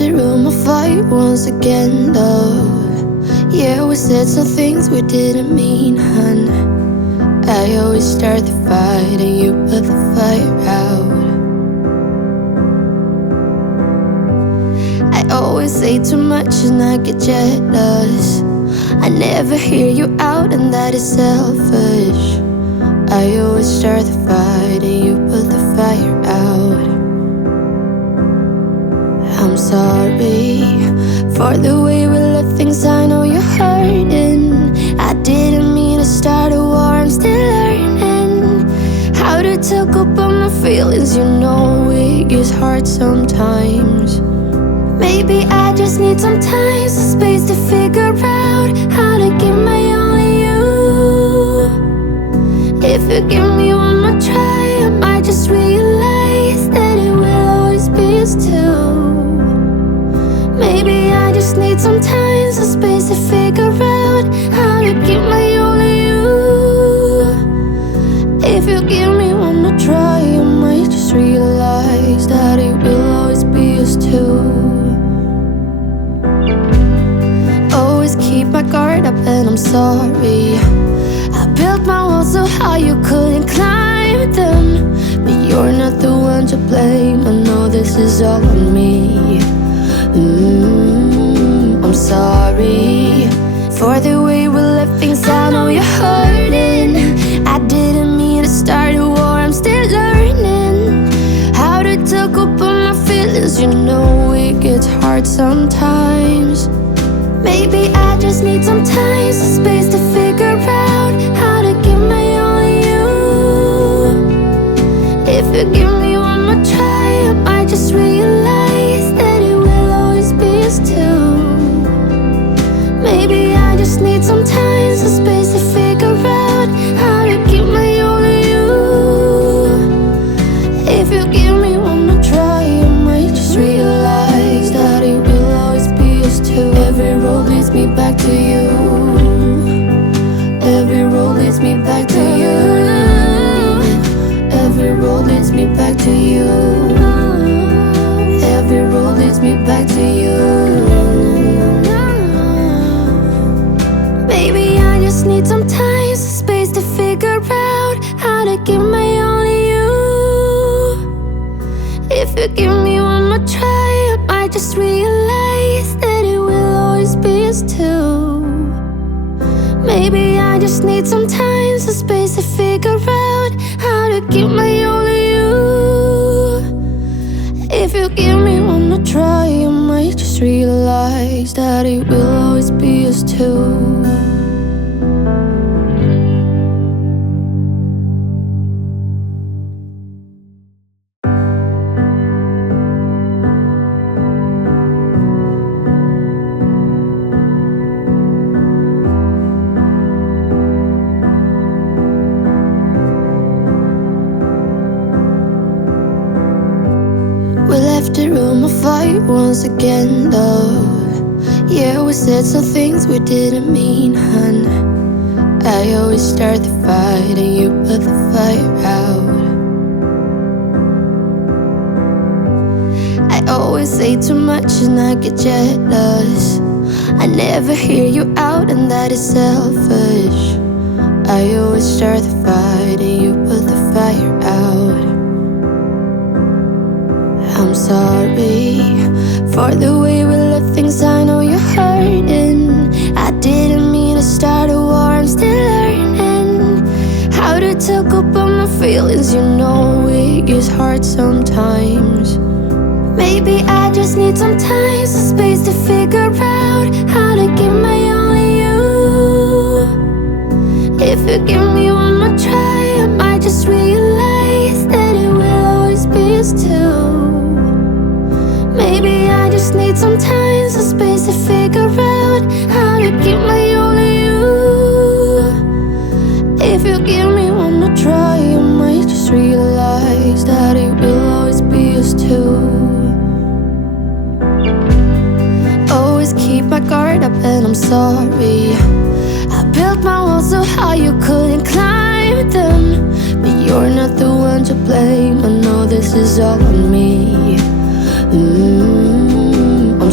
left the room a fight once again, love. Yeah, we said some things we didn't mean, hun. I always start the fight and you put the fire out. I always say too much and I get jealous. I never hear you out and that is selfish. I always start the fight and you put the fire out. I'm sorry for the way we left things, I know you're hurting. I didn't mean to start a war, I'm still learning how to talk about my feelings. You know it gets hard sometimes. Maybe I just need some time, some space to figure out how to give my all to you. If you give me one more try, I might just realize that it will always be us two. Maybe I just need some time, some space to figure out how to give my all to you. If you give me one more try, I might just realize that it will always be us two. Always keep my guard up and I'm sorry. I built my walls so high you couldn't climb them, but you're not the one to blame. I know this is all on me. I'm sorry for the way we left things, I know you're hurting. I didn't mean to start a war, I'm still learning how to talk about my feelings. You know it gets hard sometimes. Maybe I just need some time, some space to figure out how to give my all to you. If you give me one more try, I might just realize that it will always be us two. Maybe I just need some time, some space to figure out how to give my all to you. If you give me one more try, I might just realize that it will always be us two. Every road leads me back to you. Every road leads me back to you. Every road leads me back to you. Every road leads me back to you. Maybe I just need some time, some space to figure out how to give my all to you. If you give me one more try, I might just realize that it will always be us two. Maybe I just need some time, some space to figure out how to give my all to you. If you give me one more try, I might just realize that it will always be us two. We left the room a fight once again, love. Yeah, we said some things we didn't mean, hun. I always start the fight and you put the fire out. I always say too much and I get jealous. I never hear you out and that is selfish. I always start the fight and you put the fire out. I'm sorry for the way we left things, I know you're hurting. I didn't mean to start a war, I'm still learning how to talk about my feelings. You know it gets hard sometimes. Maybe I just need some time, some space to figure out how to give my all to you. If you give me one more try, I might just realize that it will always be us two. Maybe I just need some time, some space to figure out how to give my all to you. If you give me one more try, I might just realize that it will always be us two. Always keep my guard up and I'm sorry. I built my walls so high you couldn't climb them, but you're not the one to blame. I know this is all on me.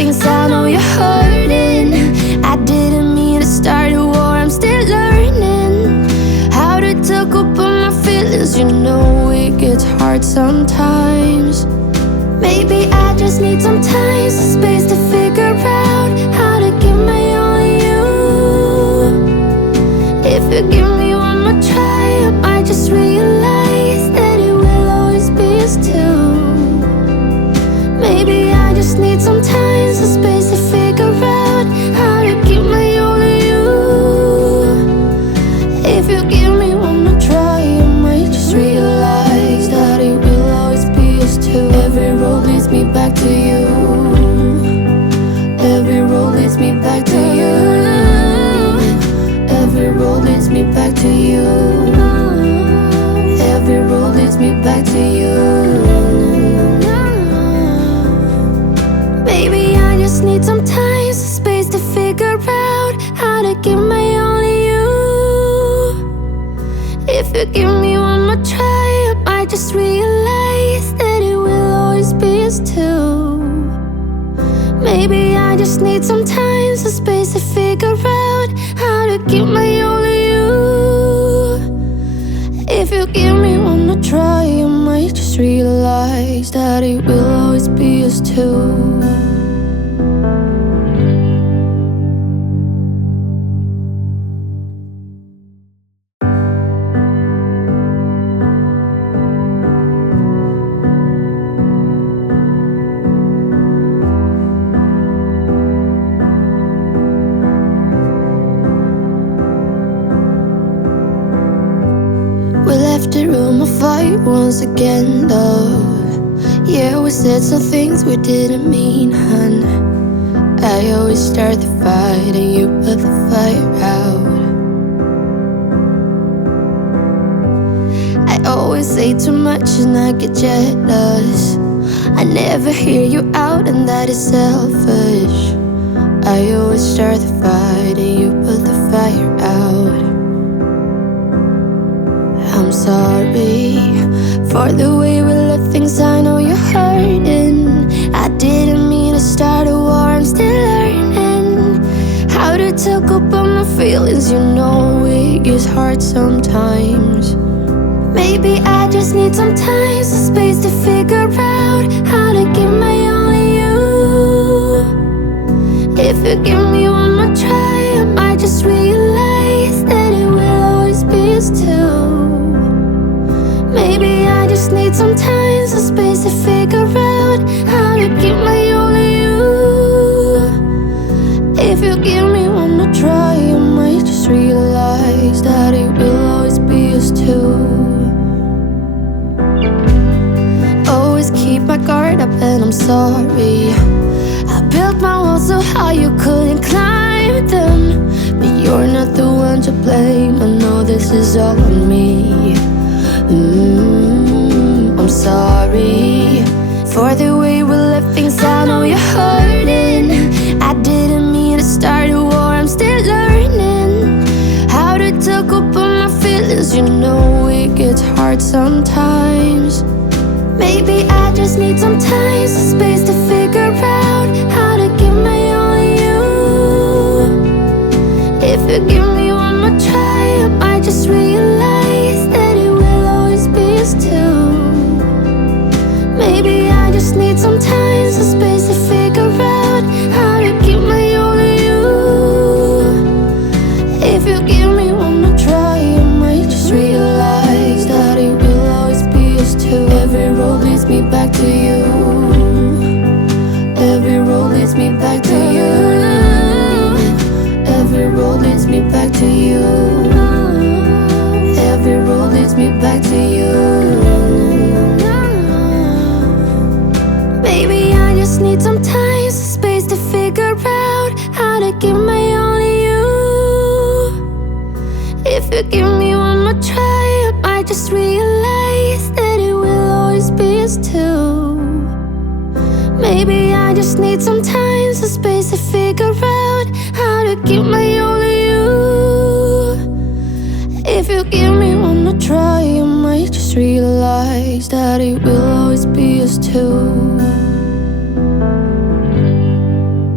things I know you're hurting. I didn't mean to start a war, I'm still learning how to talk about my feelings. You know it gets hard sometimes. Maybe I just need some time, some space to figure out how to give my all to you. If you give me one more try, I might just realize that it will always be us two. Maybe I just need some time, some space to figure out how to give my all to you. If you give me one more try, I might just realize that it will always be us two. Every road leads me back to you. Every road leads me back to you. Every road leads me back to you. Every road leads me back to you. Maybe I just need some time, some space to figure out how to give my all to you. If you give me one more try, I might just realize that it will always be us two. Maybe I just need some time, some space to figure out how to give my all to you. If you give me one more try, I might just realize that it will always be us two. We left the room of fight once again, love. Yeah, we said some things we didn't mean, hun. I always start the fight and you put the fire out. I always say too much and I get jealous. I never hear you out and that is selfish. I always start the fight and you put the fire out. I'm sorry for the way we left things, I know you're hurting. I didn't mean to start a war, I'm still learning how to talk about my feelings. You know it gets hard sometimes. Maybe I just need some time, some space to figure out how to give my all to you. If you give me one more try, I might just realize that it will always be us two. Maybe I just need some time, some space to figure out how to give my all to you. If you give me one more try, I might just realize that it will always be us two. Always keep my guard up and I'm sorry. I built my walls so high you couldn't climb them, but you're not the one to blame. I know this is all on me. I'm sorry for the way we left things, I know you're hurting. I didn't mean to start a war, I'm still learning how to talk about my feelings. You know it gets hard sometimes. Maybe I just need some time, some space to figure out how to give my all to you. If you give me one more try, I might just realize that it will always be us two. Maybe I just need some time, some space to figure out how to give my all to you. If you give me one more try, I might just realize that it will always be us two. Every road leads me back to you. Every road leads me back to you. Every road leads me back to you. Every road leads me back to you. Maybe I just need some time, some space to figure out how to give my all to you. If you give me one more try, I might just realize that it will always be us two. Maybe I just need some time, some space to figure out how to give my all to you. If you give me one more try, I might just realize that it will always be us two.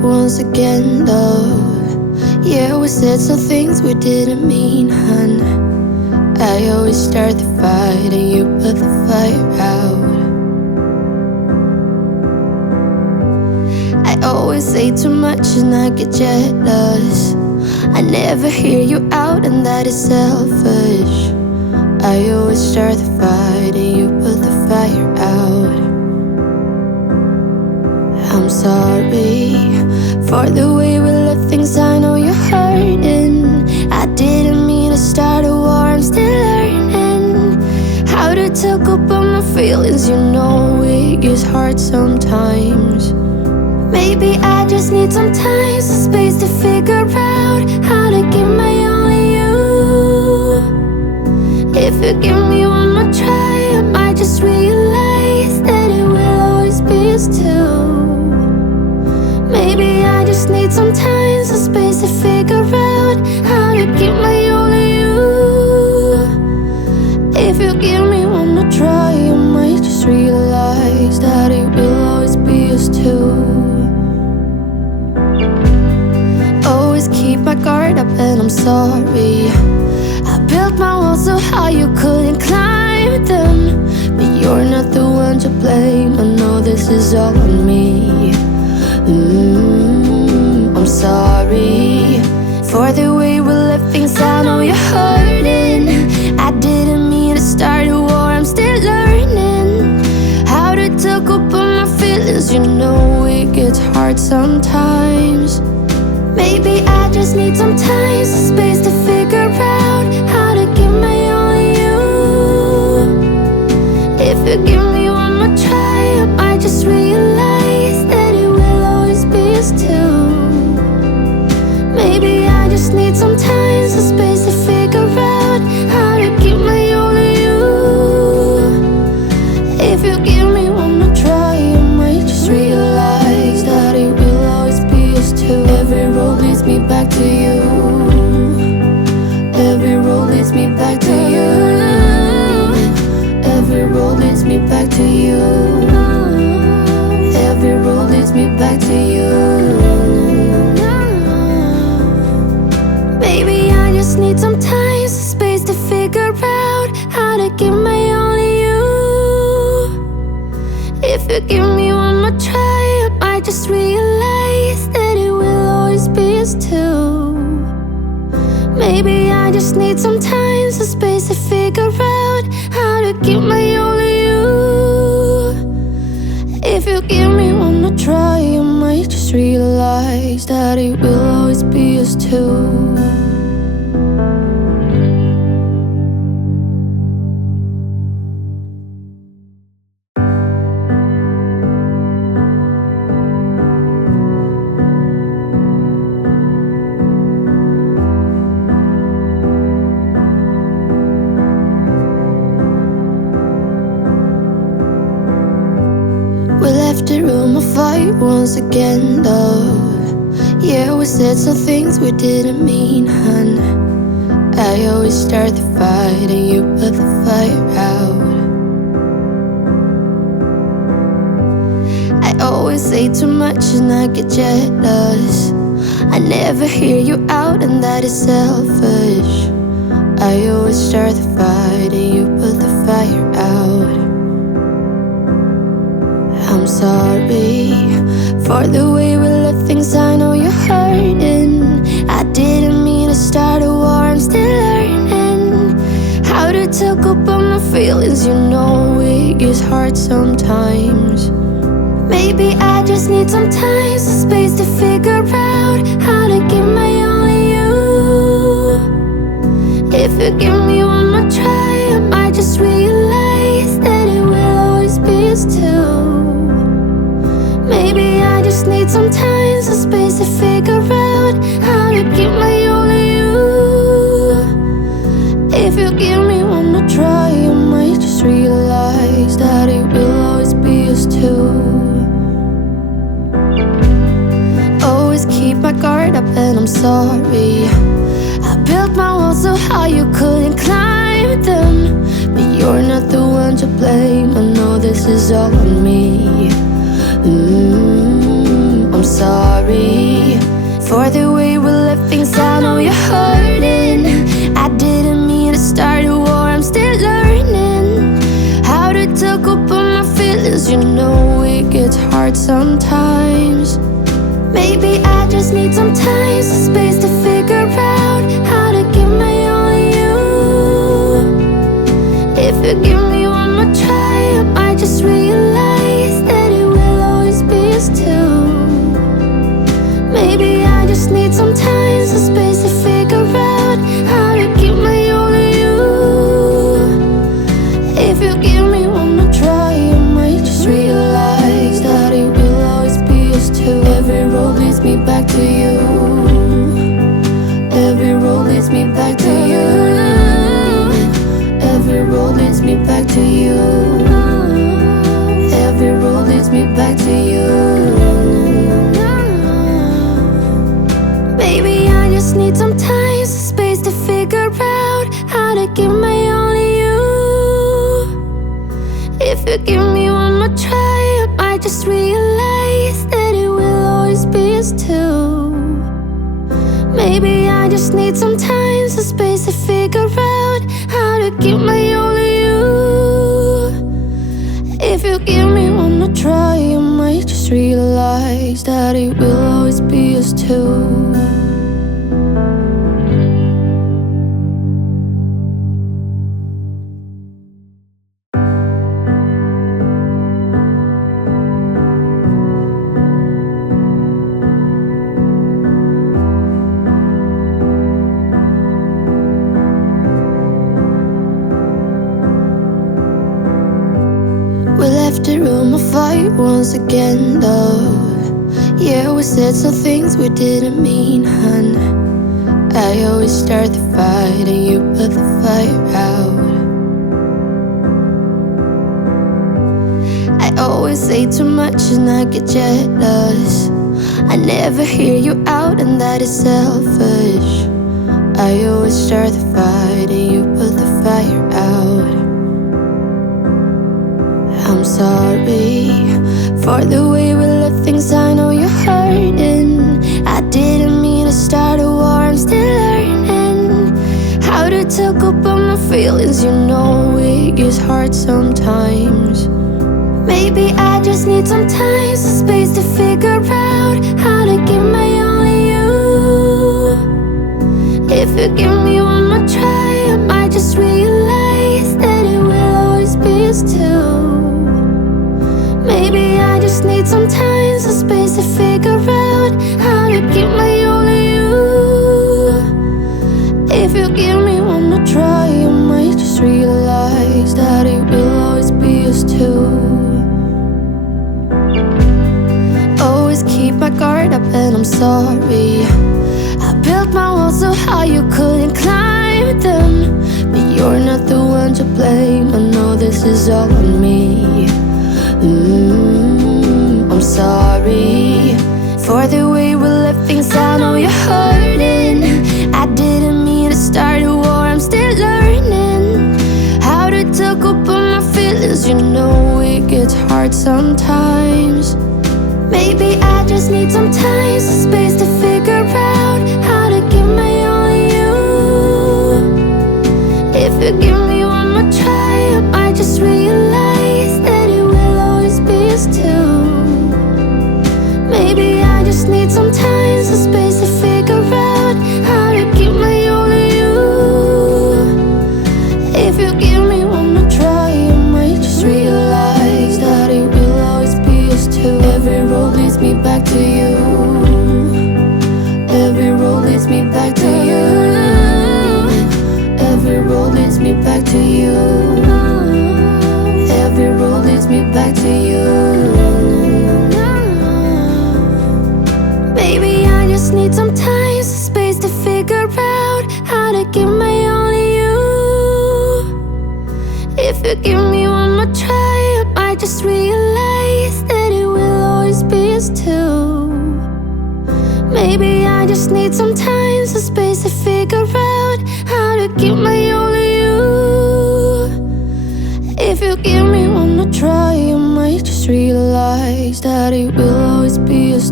once again, though. Yeah, we said some things we didn't mean, hun. I always start the fight and you put the fire out. I always say too much and I get jealous. I never hear you out and that is selfish. I always start the fight and you put the fire out. I'm sorry for the way we left things, I know you're hurting. I didn't mean to start a war, I'm still learning how to talk about my feelings. You know it gets hard sometimes. Maybe I just need some time, some space to figure out how to give my all to you. If you give me one more try, I might just realize that it will always be us two. Maybe I just need some time, some space to figure out how to give my all to you. If you give me one more try, I might just realize that it will always be us two. Always keep my guard up and I'm sorry. I built my walls so high you couldn't climb them, but you're not the one to blame. I know this is all on me. I'm sorry for the way we left things, I know you're hurting. I didn't mean to start a war, I'm still learning how to talk about my feelings. You know it gets hard sometimes. Maybe I just need some time, some space to figure out how to give my all to you. If you give me one more try, I might just realize that it will always be us two. Maybe I just need some time, some space to figure out how to give my all to you. If you give me one more try, I might just realize that it will always be us two. Every road leads me back to you. Every road leads me back to you. Every road leads me back to you. Every road leads me back to you. Maybe I just need some time, some space to figure out how to give my all to you. If you give me one more try, I might just realize that it will always be us two. Maybe I just need some time, some space to figure out how to give my all to you. If you give me one more try, I might just realize that it will always be us two. We left the room on fire once again, though. Yeah, we said some things we didn't mean, hun. I always start the fight and you put the fire out. I always say too much and I get jealous. I never hear you out and that is selfish. I always start the fight and you put the fire out. I'm sorry for the way we left things, I know you're hurting. I didn't mean to start a war, I'm still learning how to talk about my feelings. You know it gets hard sometimes. Maybe I just need some time, some space to figure out how to give my all to you. If you give me one more try, I might just realize that it will always be us two. Maybe I just need some time, some space to figure out how to give my all to you. If you give me one more try, I might just realize that it will always be us two. Always keep my guard up and I'm sorry. I built my walls so high you couldn't climb them, but you're not the one to blame. I know this is all on me. I'm I'm sorry for the way we left things. I know you're hurting. I didn't mean to start a war. I'm still learning how to talk about my feelings. You know it gets hard sometimes. Maybe I just need some time, some space to figure out how to give my all to you. If you give me one more try, I might just realize that it will always be us two. Maybe I just need some time, some space to figure out how to give my all to you. If you give me one more try, I might just realize that it will always be us two. Every road leads me back to you. Every road leads me back to you. Every road leads me back to you. Every road leads me back to you. Maybe I just need some time, some space to figure out how to give my all to you. If you give me one more try, I might just realize that it will always be us two. Maybe I just need some time, some space to figure out how to give my all to you. If you give me one more try, I might just realize that it will always be us two. We left the room of fight once again, love. Yeah, we said some things we didn't mean, hun. I always start the fight and you put the fire out. I always say too much and I get jealous. I never hear you out and that is selfish. I always start the fight and you put the fire out. I'm sorry for the way we left things. I know you're hurting. I didn't mean to start a war. I'm still learning how to talk about my feelings. You know it gets hard sometimes. Maybe I just need some time, some space to figure out how to give my all to you. If you give me one more try, I might just realize that it will always be us two. Maybe I just need some time, some space to figure out how to give my all to you. If you give me one more try, I might just realize that it will always be us two. Always keep my guard up and I'm sorry. I built my walls so high you couldn't climb them. But you're not the one to blame. I know this is all on me. I'm sorry for the way we left things. I know you're hurting. I didn't mean to start a war. I'm still learning how to talk about my feelings. You know it gets hard sometimes. Maybe I just need some time, some space to figure out how to give my all to you. If you give me one more try, I might just realize that it will always be us two. Maybe I just need some time, some space to figure out how to give my all to you. If you give me one more try, I might just realize that it will always be us two. Every road leads me back to you. Every road leads me back to you. Every road leads me back to you. Every road leads me back to you. Maybe I just need some time, some space to figure out how to give my all to you. If you give me one more try, I might just realize that it will always be us two. Maybe I just need some time, some space to figure out how to give my all to you. If you give me one more try, I might just realize that it will always be us two.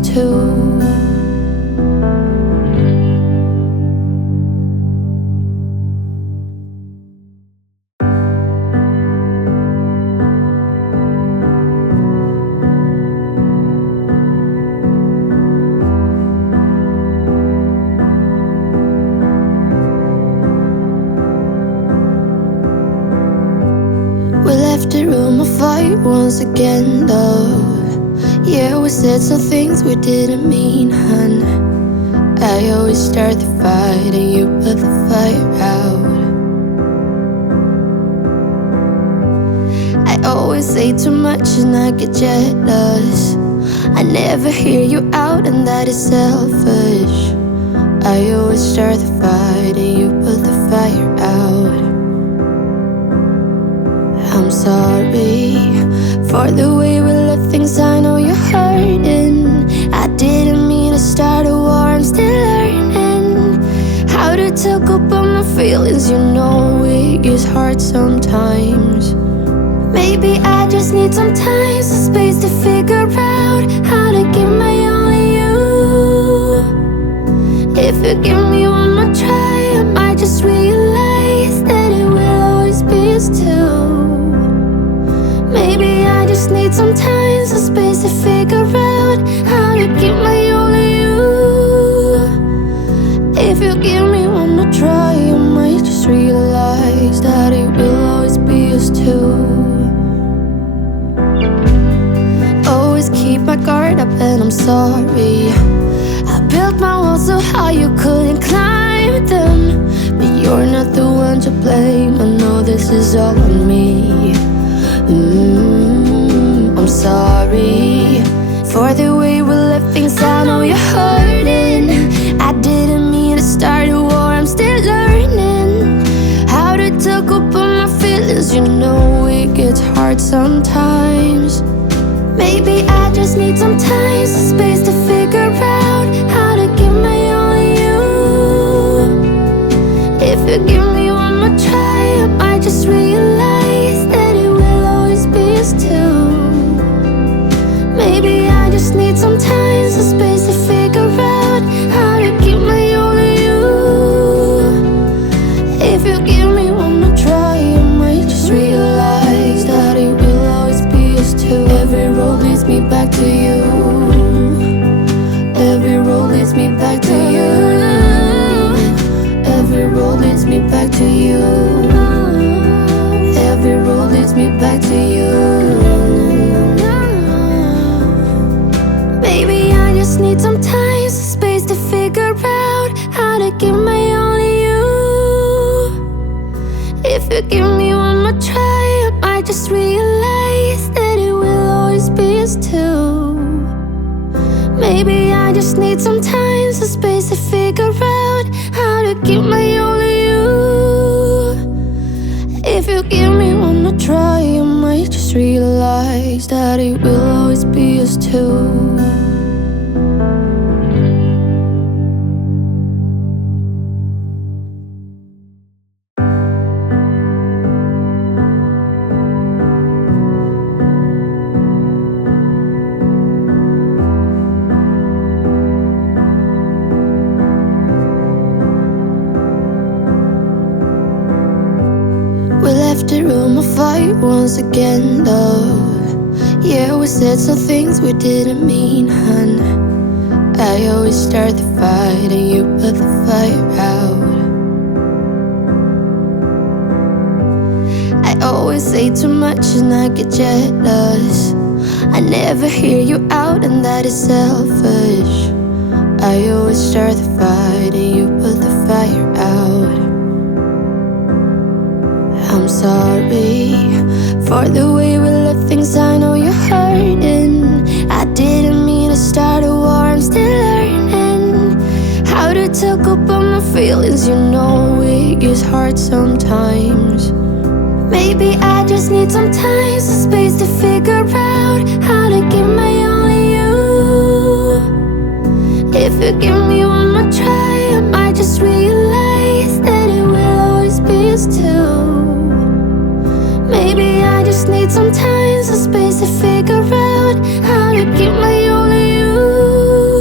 too. We left the room of fight once again, though. Yeah, we said some things we didn't mean, hun. I always start the fight and you put the fire out. I always say too much and I get jealous. I never hear you out and that is selfish. I always start the fight and you put the fire out. I'm sorry for the way we left things. I know you're hurting. I didn't mean to start a war. I'm still learning how to talk about my feelings. You know it gets hard sometimes. Maybe I just need some time, some space to figure out how to give my all to you. If you give me one more try, I might just realize that it will always be us two. Maybe I just need some time, some space to figure out how to give my all to you. If you give me one more try, I might just realize that it will always be us two. Always keep my guard up and I'm sorry. I built my walls so high you couldn't climb them. But you're not the one to blame. I know this is all on me. I'm sorry for the way we left things. I know you're hurting. I didn't mean to start a war. I'm still learning how to talk about my feelings. You know it gets hard sometimes. Maybe I just need some time, some space to figure out how to give my all to you. If you give me one more try, I might just realize that it will always be us two. Maybe I just need some time, some space to figure out how to give my all to you. If you give me one more try, I might just realize that it will always be us two. Every road leads me back to you. Every road leads me back to you. Every road leads me back to you. Every road leads me back to you. Baby, I just need some time, some space to figure out how to give my all to you. If you give me one more try, I might just realize that it will always be us two. Maybe I just need some time, some space to figure out how to give my all to you. If you give me one more try, I might just realize that it will always be us two. We left the room of fight once again, though. Yeah, we said some things we didn't mean, hun. I always start the fight and you put the fire out. I always say too much and I get jealous. I never hear you out and that is selfish. I always start the fight and you put the fire out. I'm sorry for the way we left things. I know you're hurting. I didn't mean to start a war. I'm still learning how to talk about my feelings. You know it gets hard sometimes. Maybe I just need some time, some space to figure out how to give my all to you. If you give me one more try, I might just realize that it will always be us two. Maybe I just need some time, some space to figure out how to give my all to you.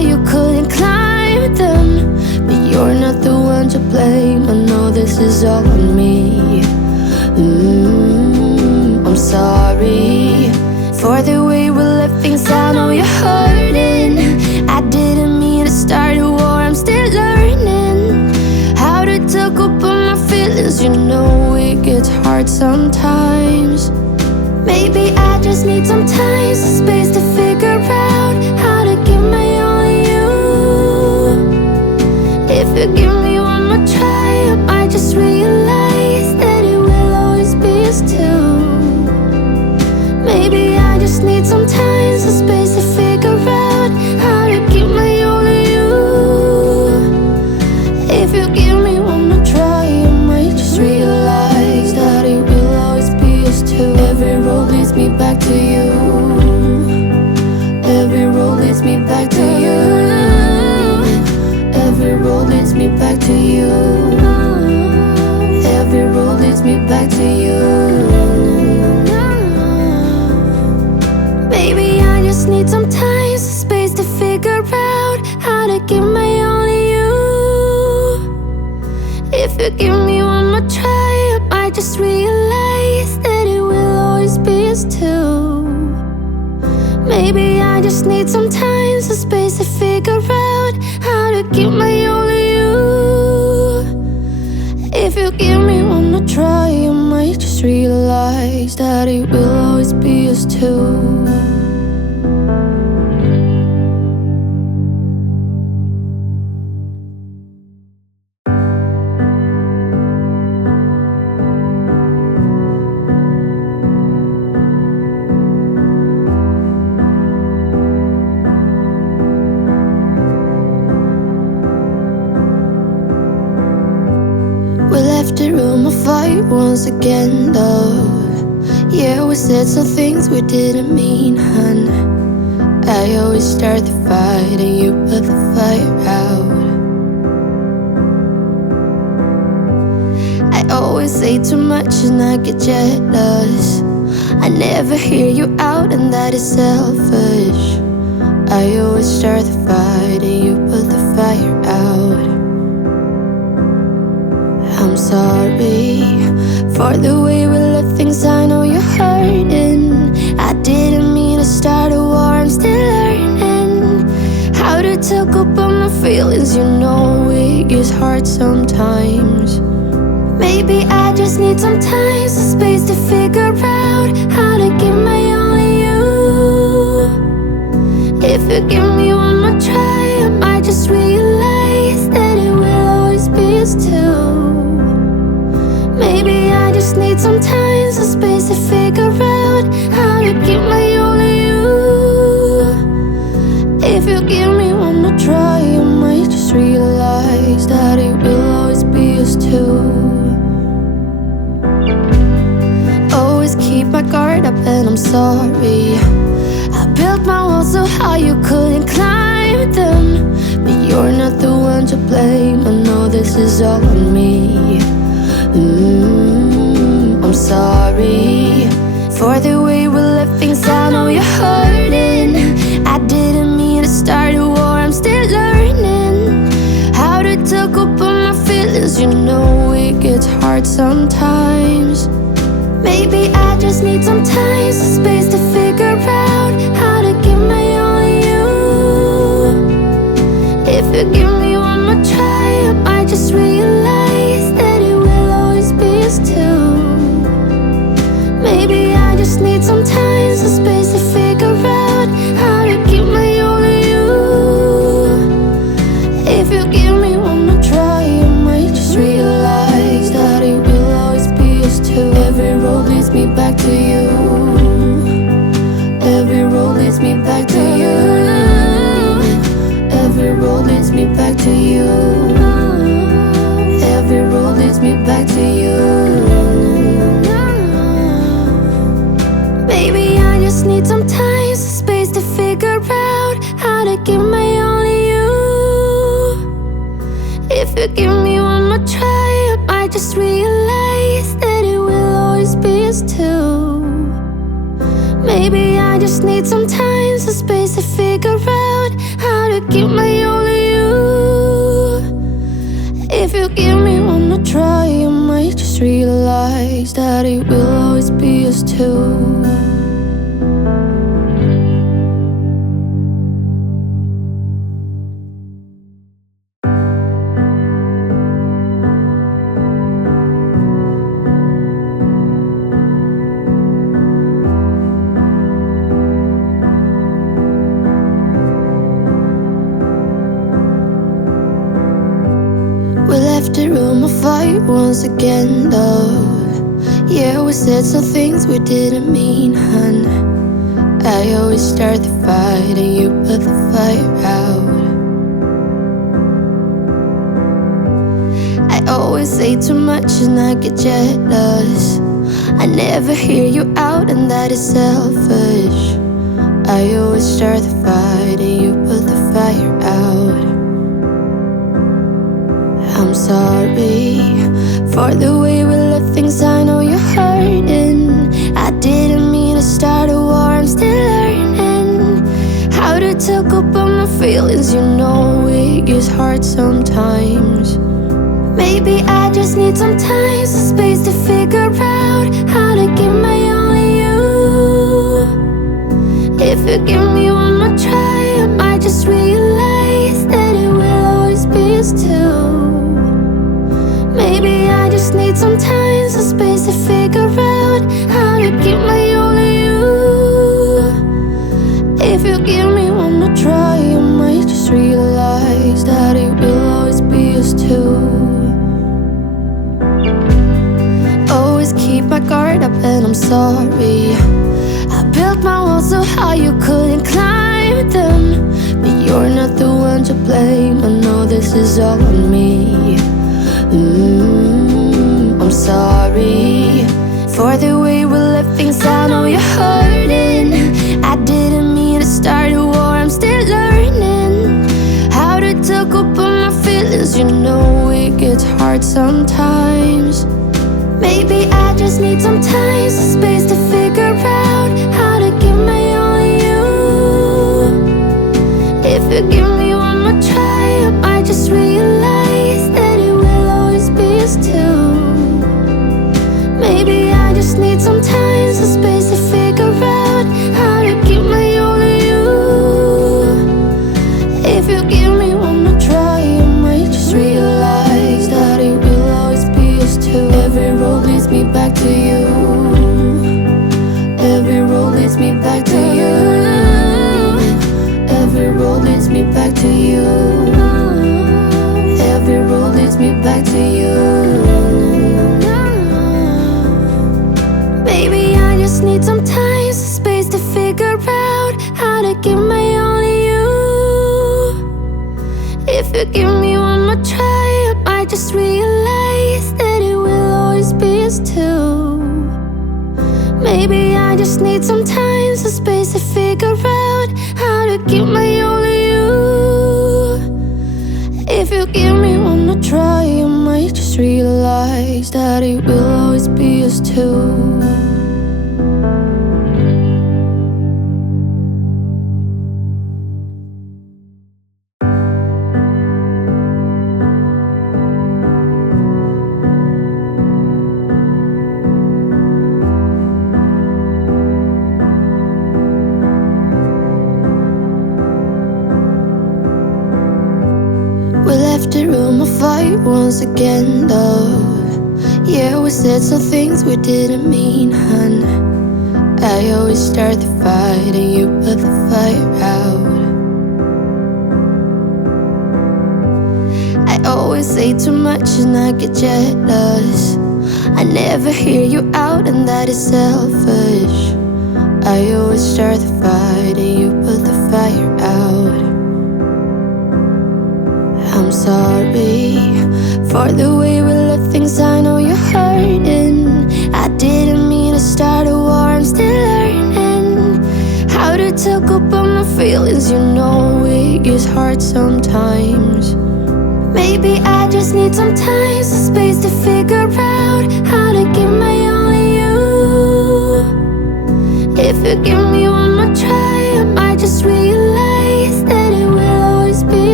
you couldn't climb them, but you're not the one to blame. I know this is all on me. I'm sorry for the way we left things. I know you're hurting. I didn't mean to start a war. I'm still learning how to talk about my feelings. You know it gets hard sometimes. Maybe I just need some time, some space to figure out how to give my all to you. If you give me one more try, I might just realize that it will always be us two. Maybe I just need some time, some space to figure out how to give my all to you. If you give me one more try, I might just realize that it will always be us two. Every road leads me back to you. Every road leads me back to you. Every road leads me back to you. Every road leads me back to you. Maybe I just need some time, some space to figure out how to give my all to you. If you give me one more try, I might just realize that it will always be us two. Maybe I just need some time, some space to figure out how to give my all to you. If you give me one more try, I might just realize that it will always be us two. We left the room of fight once again, though. Yeah, we said some things we didn't mean, hun. I always start the fight and you put the fire out. I always say too much and I get jealous. I never hear you out and that is selfish. I always start the fight and you put the fire out. I'm sorry for the way we left things. I know you're hurting. I didn't mean to start a war. I'm still learning how to talk about my feelings. You know it is hard sometimes. Maybe I just need some time, some space to figure out how to give my all to you. If you give me one more try, I might just realize that it will always be us two. Maybe I just need some time, some space to figure out how to give my all to you. If you give me one more try, I might just realize that it will always be us two. Always keep my guard up and I'm sorry. I built my walls so high you couldn't climb them, but you're not the one to blame. I know this is all on me. I'm sorry for the way we left things. I know you're hurting. I didn't mean to start a war. I'm still learning how to talk about my feelings. You know it gets hard sometimes. Maybe I just need some time, some space to figure out how to give my all to you. If you give me one more try, I might just realize that it will always be us two. Maybe I just need some time, some space to figure out how to give my all to you. If you give me one more try, I might just realize that it will always be us two. Every road leads me back to you. Every road leads me back to you. Every road leads me back to you. Every road leads me back to you. Maybe I just need some time, some space to figure out how to give my all to you. If you give me one more try, I might just realize that it will always be us two. Maybe I just need some time, some space to figure out how to keep my only you. If you give me one more try, I might just realize that it will always be us two. We left the room of fight once again, love. Yeah, we said some things we didn't mean, hun. I always start the fight and you put the fire out. I always say too much and I get jealous. I never hear you out and that is selfish. I always start the fight and you put the fire out. I'm sorry for the way we left things. I know you're hurting. I didn't mean to start a war. I'm still learning how to talk about my feelings. You know it gets hard sometimes. Maybe I just need some time, some space to figure out how to give my only you. If you give me one more try, I might just realize that it will always be us two. Maybe I just need some time, some space to figure out how to keep my only you. If you give me one more try, I might just realize that it will always be us two. Always keep my guard up and I'm sorry. I built my walls so high you couldn't climb them, but you're not the one to blame. I know this is all on me. I'm sorry for the way we left things. I know you're hurting. I didn't mean to start a war. I'm still learning how to talk about my feelings. You know it gets hard sometimes. Maybe I just need some time, some space to figure out how to give my only you. If you give me one more try, I might just realize that it will always be us two. Maybe I just need some time, some space to figure out how to keep my only you. If you give me one more try, I might just realize that it will always be us two. Every road leads me back to you. Every road leads me back to you. Every road leads me back to you. Every road leads me back to you. Maybe I just need some time, some space to figure out how to give my only you. If you give me one more try, I might just realize that it will always be us two. Maybe I just need some time, some space to figure out how to keep my only you. If you give me one more try, I might just realize that it will always be us two. We left the room of fight once again, love. Yeah, we said some things we didn't mean, hun. I always start the fight and you put the fire out. I always say too much and I get jealous. I never hear you out and that is selfish. I always start the fight and you put the fire out. I'm sorry for the way we left things. I know you're hurting. I didn't mean to start a war. I'm still learning how to talk about my feelings. You know it gets hard sometimes. Maybe I just need some time, some space to figure out how to give my only you. If you give me one more try, I might just realize that it will always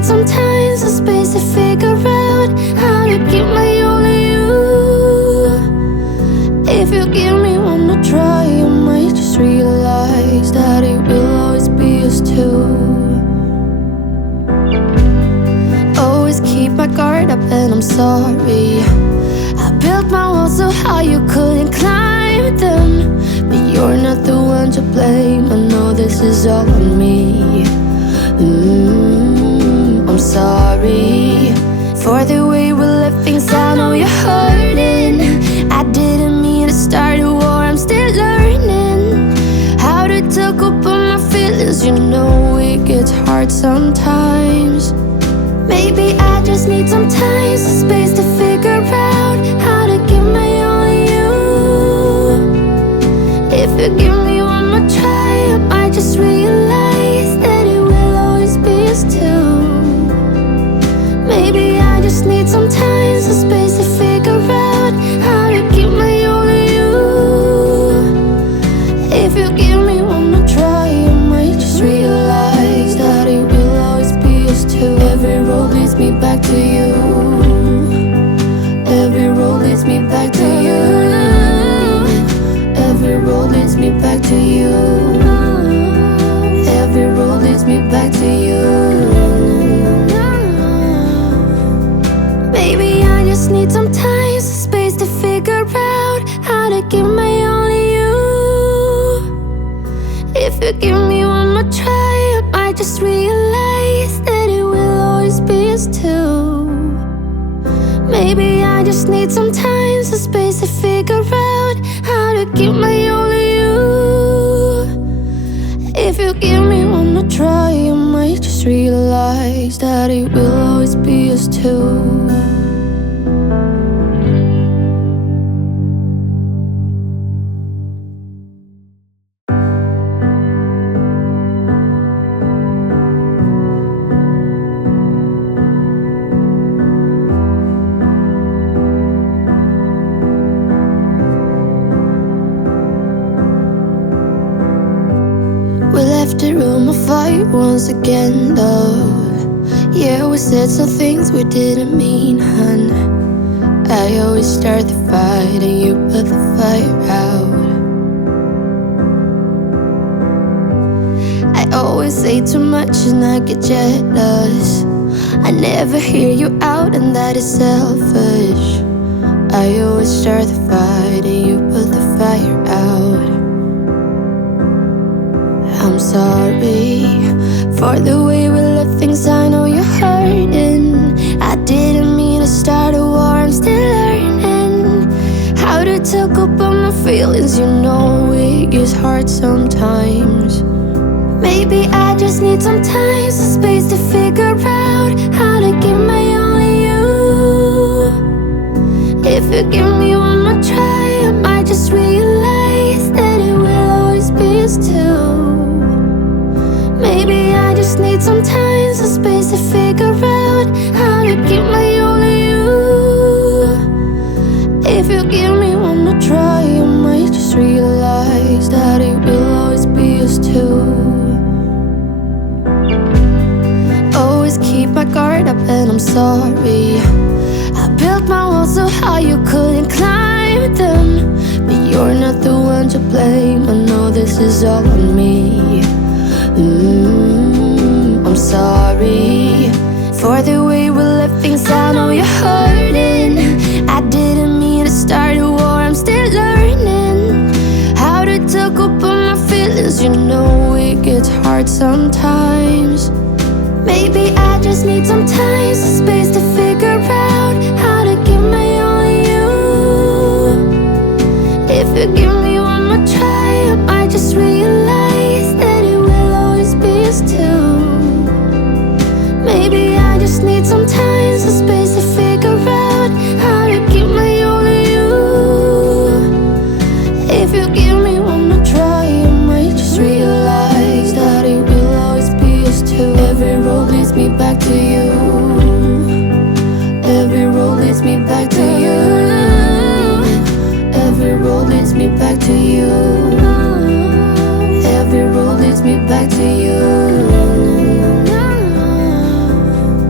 need some time, some space to figure out how to keep my only you. If you give me one more try, I might just realize that it will always be us two. Always keep my guard up and I'm sorry. I built my walls so high you couldn't climb them, but you're not the one to blame. I know this is all on me. I'm sorry for the way we left things. I know you're hurting. I didn't mean to start a war. I'm still learning how to talk about my feelings. You know it gets hard sometimes. Maybe I just need some time, some space to figure out how to give my only you. If you give me one more try, I might just realize that it will always be us two. Maybe I just need some time, some space to figure out how to keep my only you. If you give me one more try, I might just realize that it will always be us two. Every road leads me back to you. Every road leads me back to you. Every road leads me back to you. Every road leads me back to you. Maybe I just need some time, some space to figure out how to give my only you. If you give me one more try, I might just realize that it will always be us two. Maybe I just need some time, some space to figure out how to keep my only you. If you give me one more try, I might just realize that it will always be us two. We left the room on fire once again, though. Yeah, we said some things we didn't mean, hun. I always start the fight and you put the fire out. I always say too much and I get jealous. I never hear you out and that is selfish. I always start the fight and you put the fire out. I'm sorry for the way we left things. I know you're hurting. I didn't mean to start a war. I'm still learning how to talk about my feelings. You know it gets hard sometimes. Maybe I just need some time, some space to figure out how to give my only you. If you give me one more try, I might just realize that it will always be us two. Maybe I just need some time, some space to figure out how to keep my only you. If you give me one more try, I might just realize that it will always be us two. Always keep my guard up and I'm sorry. I built my walls so high you couldn't climb them, but you're not the one to blame. I know this is all on me. I'm sorry for the way we left things. I know you're hurting. I didn't mean to start a war. I'm still learning how to talk about my feelings. You know it gets hard sometimes. Maybe I just need some time, some space to figure out how to give my only you. If you give me one more try, I might just realize that it will always be us two. Maybe I just need some time, some space to figure out how to keep my only you. If you give me one more try, I might just realize that it will always be us two. Every road leads me back to you. Every road leads me back to you. Every road leads me back to you. Every road leads me back to you.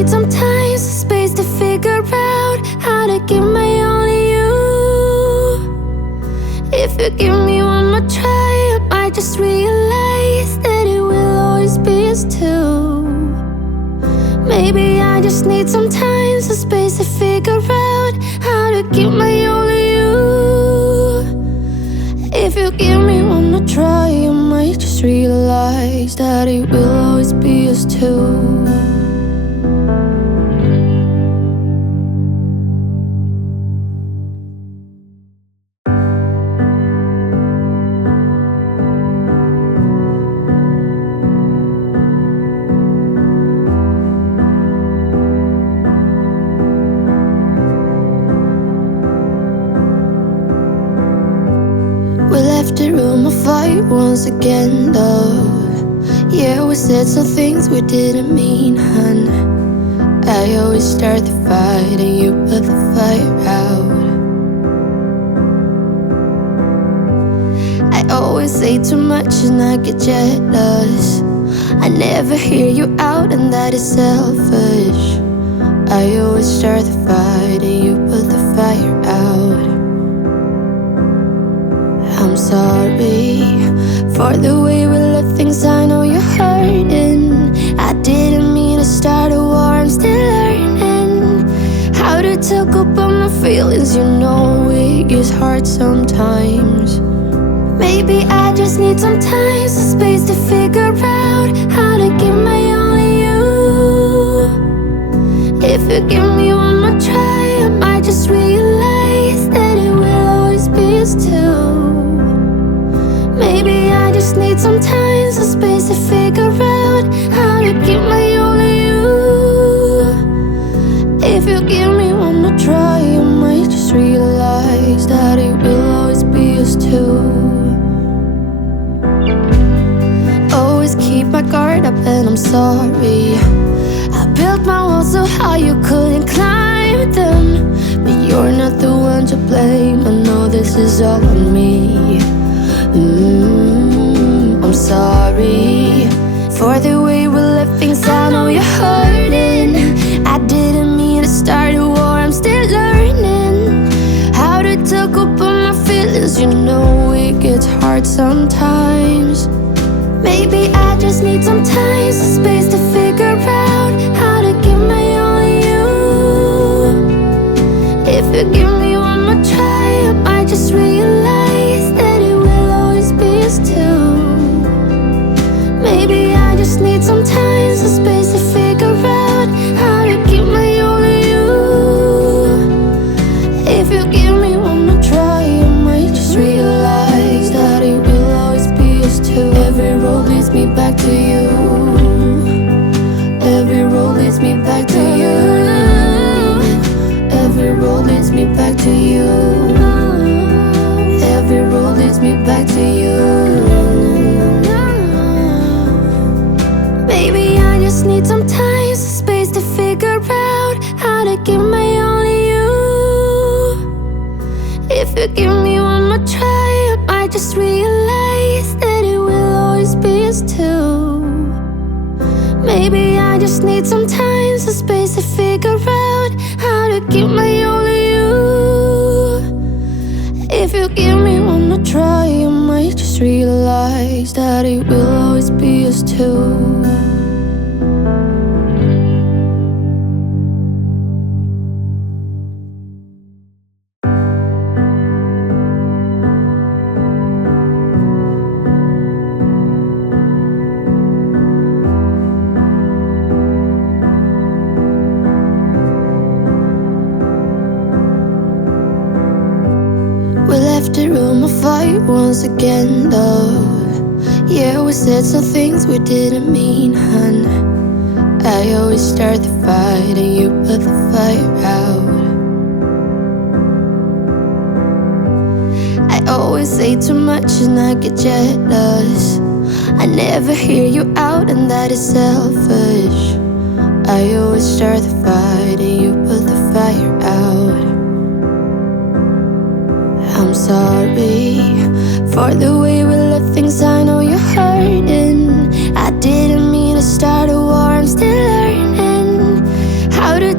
need some time, some space to figure out how to give my all to you. If you give me one more try, I might just realize that it will always be us two. Maybe I just need some time, some space to figure out how to give my all to you. If you give me one more try, I might just realize that it will always be us two. We left the room of fight once again, love. Yeah, we said some things we didn't mean, hun. I always start the fight and you put the fire out. I always say too much and I get jealous. I never hear you out and that is selfish. I always start the fight and you put the fire out. I'm sorry for the way we left things, I know you're hurting. I didn't mean to start a war, I'm still learning how to talk about my feelings. You know it is hard sometimes. Maybe I just need some time, some space to figure out how to give my all to you. If you give me one more try, I might just realize that it will always be us two. Maybe I just need some time, some space to figure out how to give my all to you. If you give me one more try, I might just realize that it will always be us two. Always keep my guard up and I'm sorry. I built my walls so high you couldn't climb them, but you're not the one to blame. I know this is all on me. I'm sorry for the way we left things, I know you're hurting. I didn't mean to start a war, I'm still learning how to talk about my feelings. You know it gets hard sometimes. Maybe I just need some time, some space to figure out how to give my all to you. If you give me one more try, I might just realize that it will always be us two. Maybe I just need some time, some space to figure out how to give my all to you. If you give me one more try, I might just realize that it will always be us two. Every road leads me back to you. Every road leads me back to you. Every road leads me back to you. Every road leads me back to you. Maybe I just need some time, some space to figure out how to give my all to you. If you give me one more try, I might just realize that it will always be us two. Maybe I just need some time, some space to figure out how to give my all to you. If you give me one more try, I might just realize that it will always be us two. We left the room of fight once again, love. Yeah, we said some things we didn't mean, hun. I always start the fight and you put the fire out. I always say too much and I get jealous. I never hear you out and that is selfish. I always start the fight and you put the fire out. I'm sorry for the way we left things, I know you're hurting. I didn't mean to start a war, I'm still learning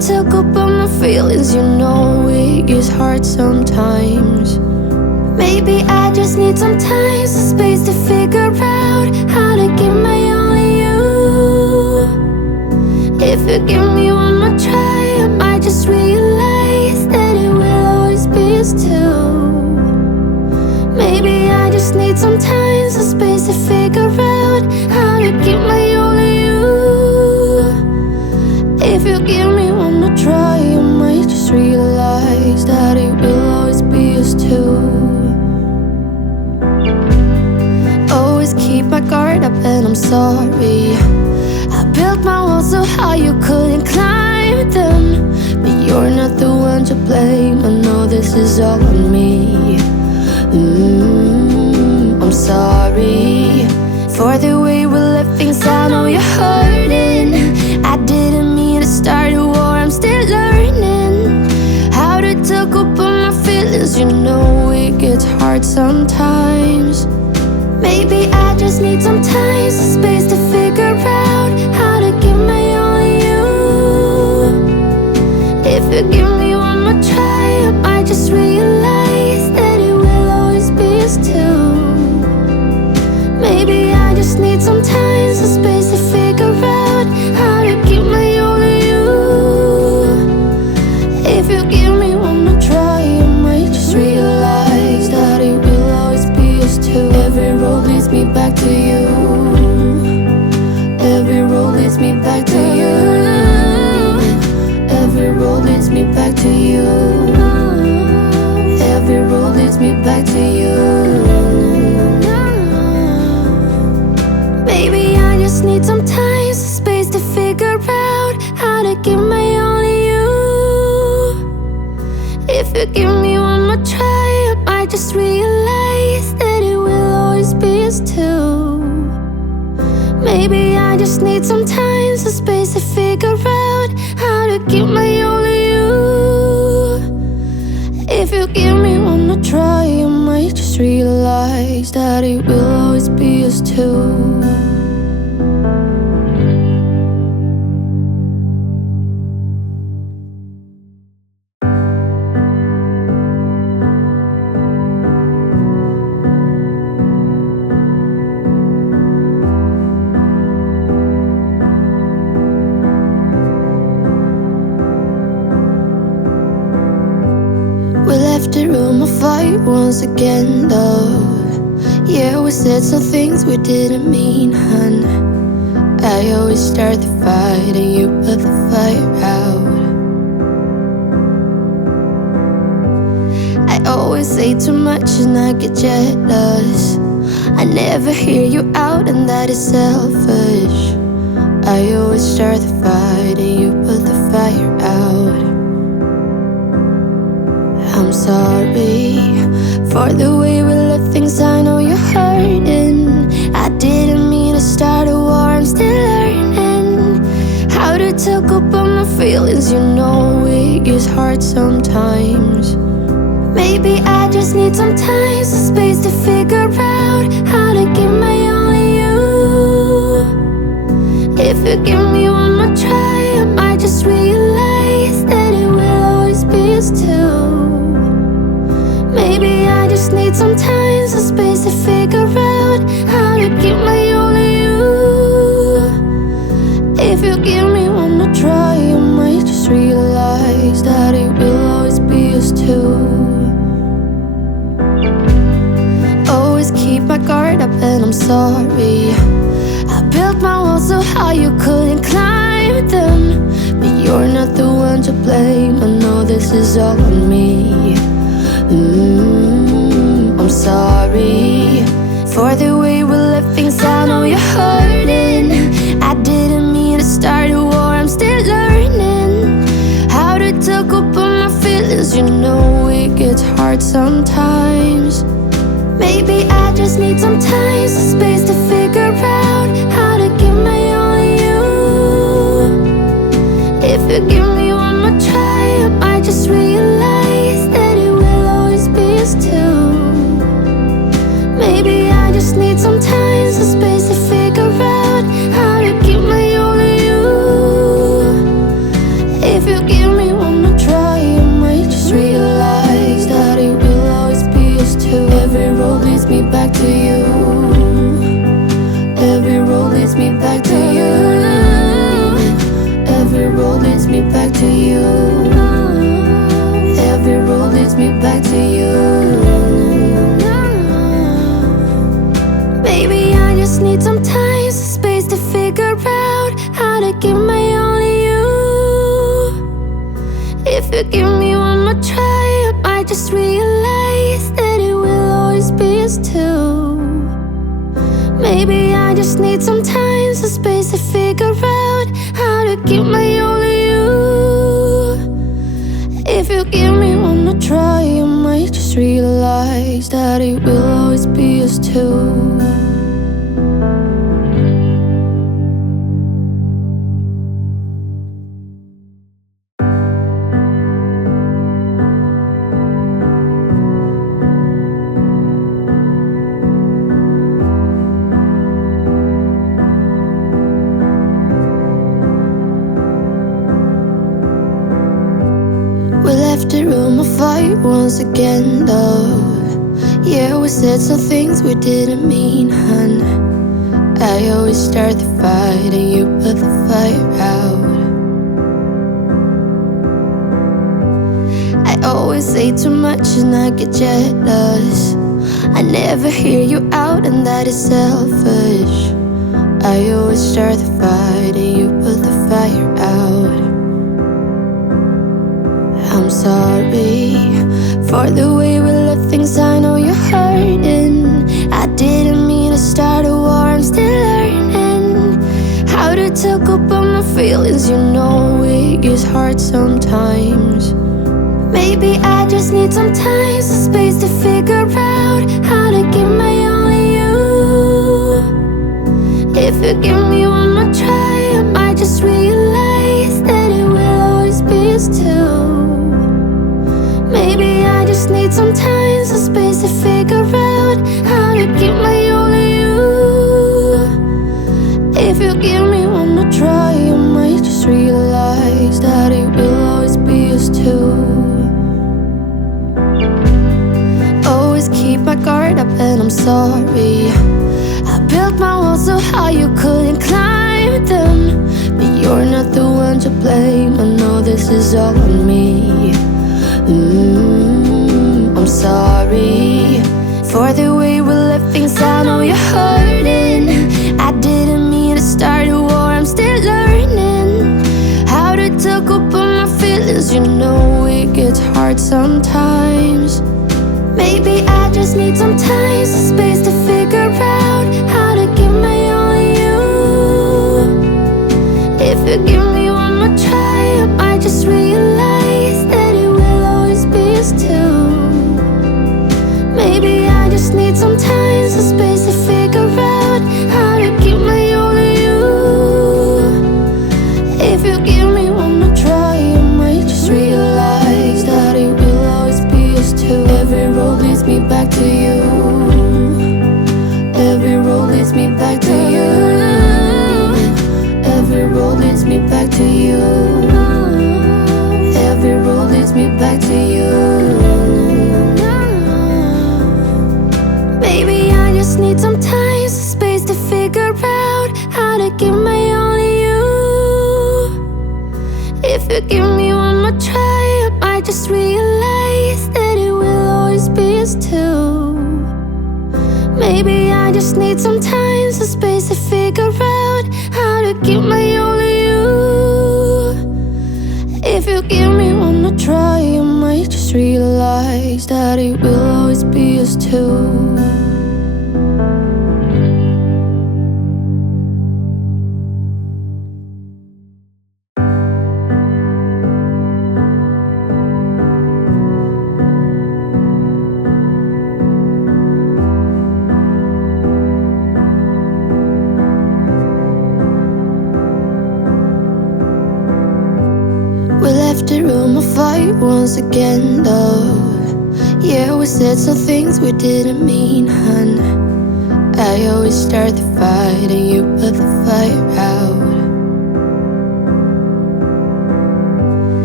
took up all my feelings, you know it gets hard sometimes. Maybe I just need some time, some space to figure out how to give my all to you. If you give me one more try, I might just realize that it will always be us two. Maybe I just need some time, some space to figure out how to give my all to you. If you give me one more try, I might just realize that it will always be us two. Always keep my guard up and I'm sorry. I built my walls so high you couldn't climb them, but you're not the one to blame. I know this is all on me. I'm sorry for the way we left things. I know you're hurting. I didn't mean to start a war. I'm still learning how to talk up on my feelings. You know it gets hard sometimes. Maybe I just need some time, some space to figure out how to give my all to you. If you give me one more try, I might just realize that it will always be us two. Maybe I just need some time, some space to figure out how to give my all to you. If you give me one more try, I might just realize that it will always be us two. Every road leads me back to you. Every road leads me back to you. Every road leads me back to you. Every road leads me back to you. Maybe I just need some time, some space to figure out how to give my all to you. If you give me one more try, I might just realize that it will always be us two. Maybe I just need some time, some space to figure out how to give my all to you. If you give me one more try, I might just realize that it will always be us two. We left the room of fight once again, love. Yeah, we said some things we didn't mean, hun. I always start the fight and you put the fire out. I always say too much and I get jealous. I never hear you out and that is selfish. I always start the fight and you put the fire out. I'm sorry for the way we left things. I know you're hurting. I didn't mean to start a war. I'm still learning how to talk up on my feelings. You know it gets hard sometimes. Maybe I just need some time, some space to figure out how to give my all to you. If you give me one more try, I might just realize that it will always be us two. Maybe I just need some time, some space to figure out how to give my all to you. If you give me one more try, I might just realize that it will always be us two. Always keep my guard up and I'm sorry. I built my walls so high you couldn't climb them, but you're not the one to blame. I know this is all on me. I'm sorry for the way we left things. I know you're hurting. I didn't mean to start a war. I'm still learning how to talk up on my feelings. You know it gets hard sometimes. Maybe I just need some time, some space to figure out how to give my all to you. If you give me one more try, I might just realize that it will always be us two. Maybe I just need some time, some space to figure out how to give my all to you. If you give me one more try, I might just realize that it will always be us two. Every road leads me back to you. Every road leads me back to you. Every road leads me back to you. Every road leads me back to you. Baby, I just need some time, some space to figure out how to give my all to you. If you give me one more try, I might just realize that it will always be us two. Maybe I just need some time, some space to figure out how to give my all to you. If you give me one more try, I might just realize that it will always be us two. We left the room of fight once again, though. Yeah, we said some things we didn't mean, hun. I always start the fight and you put the fire out. I always say too much and I get jealous. I never hear you out and that is selfish. I always start the fight and you put the fire out. I'm sorry for the way we left things, I know you're hurting. I didn't mean to start a war, I'm still learning how to talk about my feelings. You know it gets hard sometimes. Maybe I just need some time, some space to figure out how to give my all to you. If you give me one more try, I might just realize that it will always be us two. Maybe I just need some time, some space to figure out how to give my all to you. If you give me one more try, I might just realize that it will always be us two. Always keep my guard up and I'm sorry. I built my walls so high you couldn't climb them, but you're not the one to blame. I know this is all on me. I'm sorry for the way we left things, I know you're hurting. I didn't mean to start a war, I'm still learning how to talk about my feelings. You know it gets hard sometimes. Maybe I just need some time, some space to figure out how to give my all to you. If you give me one more try, I might just realize that it will always be us two. Maybe I just need some time, some space to figure out how to give my all to you. If you give me one more try, I might just realize that it will always be us two. Every road leads me back to you. Every road leads me back to you. Every road leads me back to you. Every road leads me back to you. Baby, I just need some time, some space to figure out how to give my all to you. If you give me one more try, I might just realize that it will always be us two. Maybe I just need some time, some space to figure out how to give my all to you. If you give me one more try, I might just realize that it will always be us two. We left the room of fight once again, though. Yeah, we said some things we didn't mean, hun. I always start the fight and you put the fire out.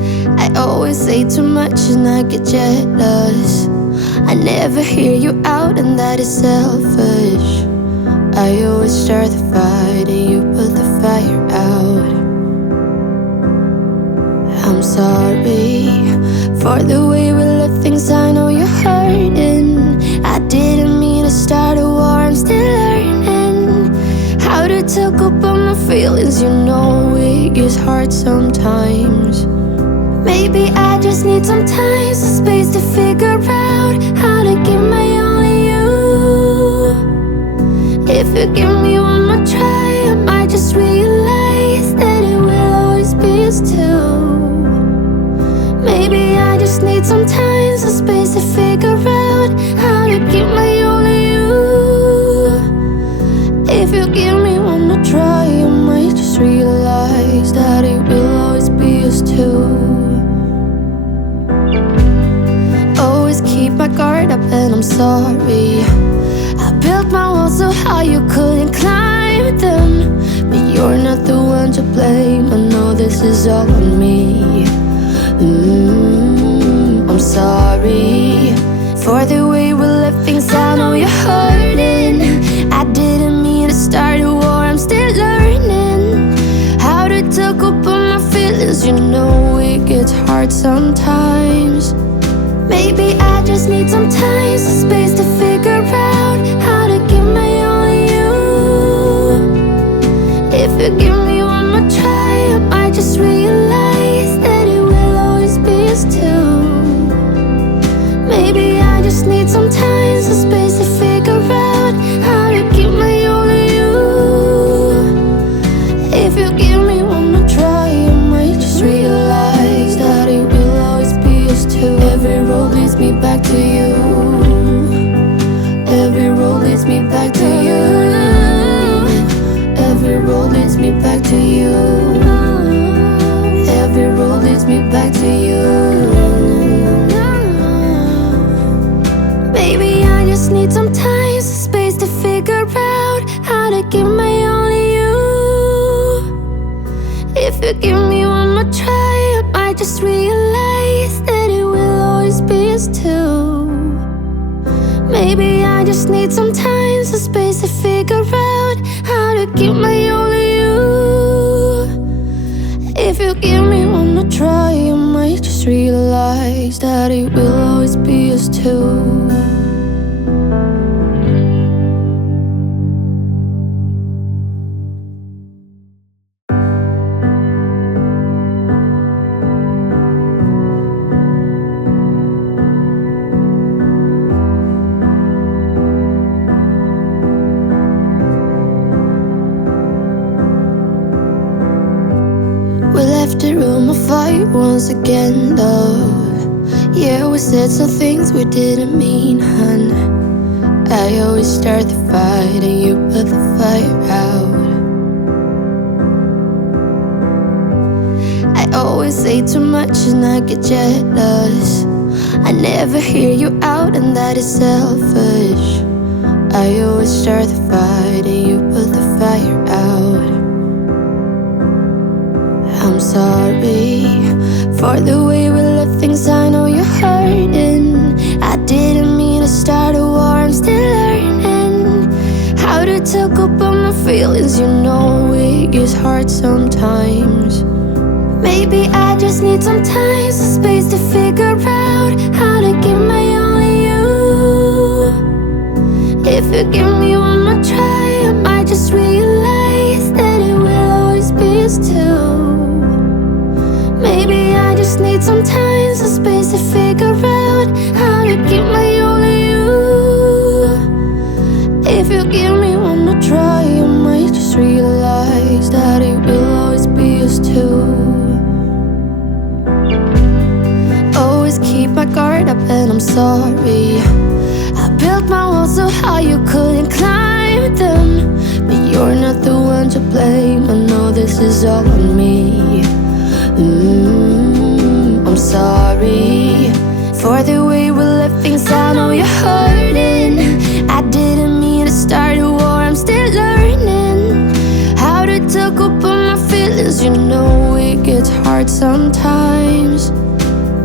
always say too much and I get jealous. I never hear you out and that is selfish. I always start the fight and you put the fire out. I'm sorry for the way we left things, I know you're hurting. I didn't mean to start a war, I'm still learning how to talk about my feelings. You know it gets hard sometimes. Maybe I just need some time, some space to figure out how to give my all to you. If you give me one more try, I might just realize that it will always be us two. Maybe I just need some time, some space to figure out how to give my all to you. If you give me one more try, I might just realize that it will always be us two. Always keep my guard up and I'm sorry. I built my walls so high you couldn't climb them, but you're not the one to blame. I know this is all on me. I'm sorry for the way we left things, I know you're hurting. I didn't mean to start a war, I'm still learning how to talk about my feelings. You know it gets hard sometimes. Maybe I just need some time, some space to figure out how to give my all to you. If you give me one more try, I might just realize that it will always be us two. Maybe I just need some time, some space to figure out how to give my all to you. If you give me one more try, I might just realize that it will always be us two. Every road leads me back to you. Every road leads me back to you. Every road leads me back to you. Every road leads me back to you. Maybe I just need some time, some space to figure out how to give my all to you. If you give me one more try, I might just realize that it will always be us two. Maybe I just need some time, some space to figure out how to give my all to you. If you give me one more try, I might just realize that it will always be us two. We left the room of fight once again, love. Yeah, we said some things we didn't mean, hun. I always start the fight and you put the fire out. I always say too much and I get jealous. I never hear you out and that is selfish. I always start the fight and you put the fire out. I'm sorry for the way we left things, I know you're hurting. I didn't mean to start a war, I'm still learning how to talk about my feelings. You know it gets hard sometimes. Maybe I just need some time, some space to figure out how to give my all to you. If you give me one more try, I might just realize that it will always be us two. Maybe I just need some time, some space to figure out how to give my all to you. If you give me one more try, I might just realize that it will always be us two. Always keep my guard up and I'm sorry. I built my walls so high you couldn't climb them, but you're not the one to blame. I know this is all on me. I'm sorry for the way we left things, I know you're hurting. I didn't mean to start a war, I'm still learning how to talk about my feelings. You know it gets hard sometimes.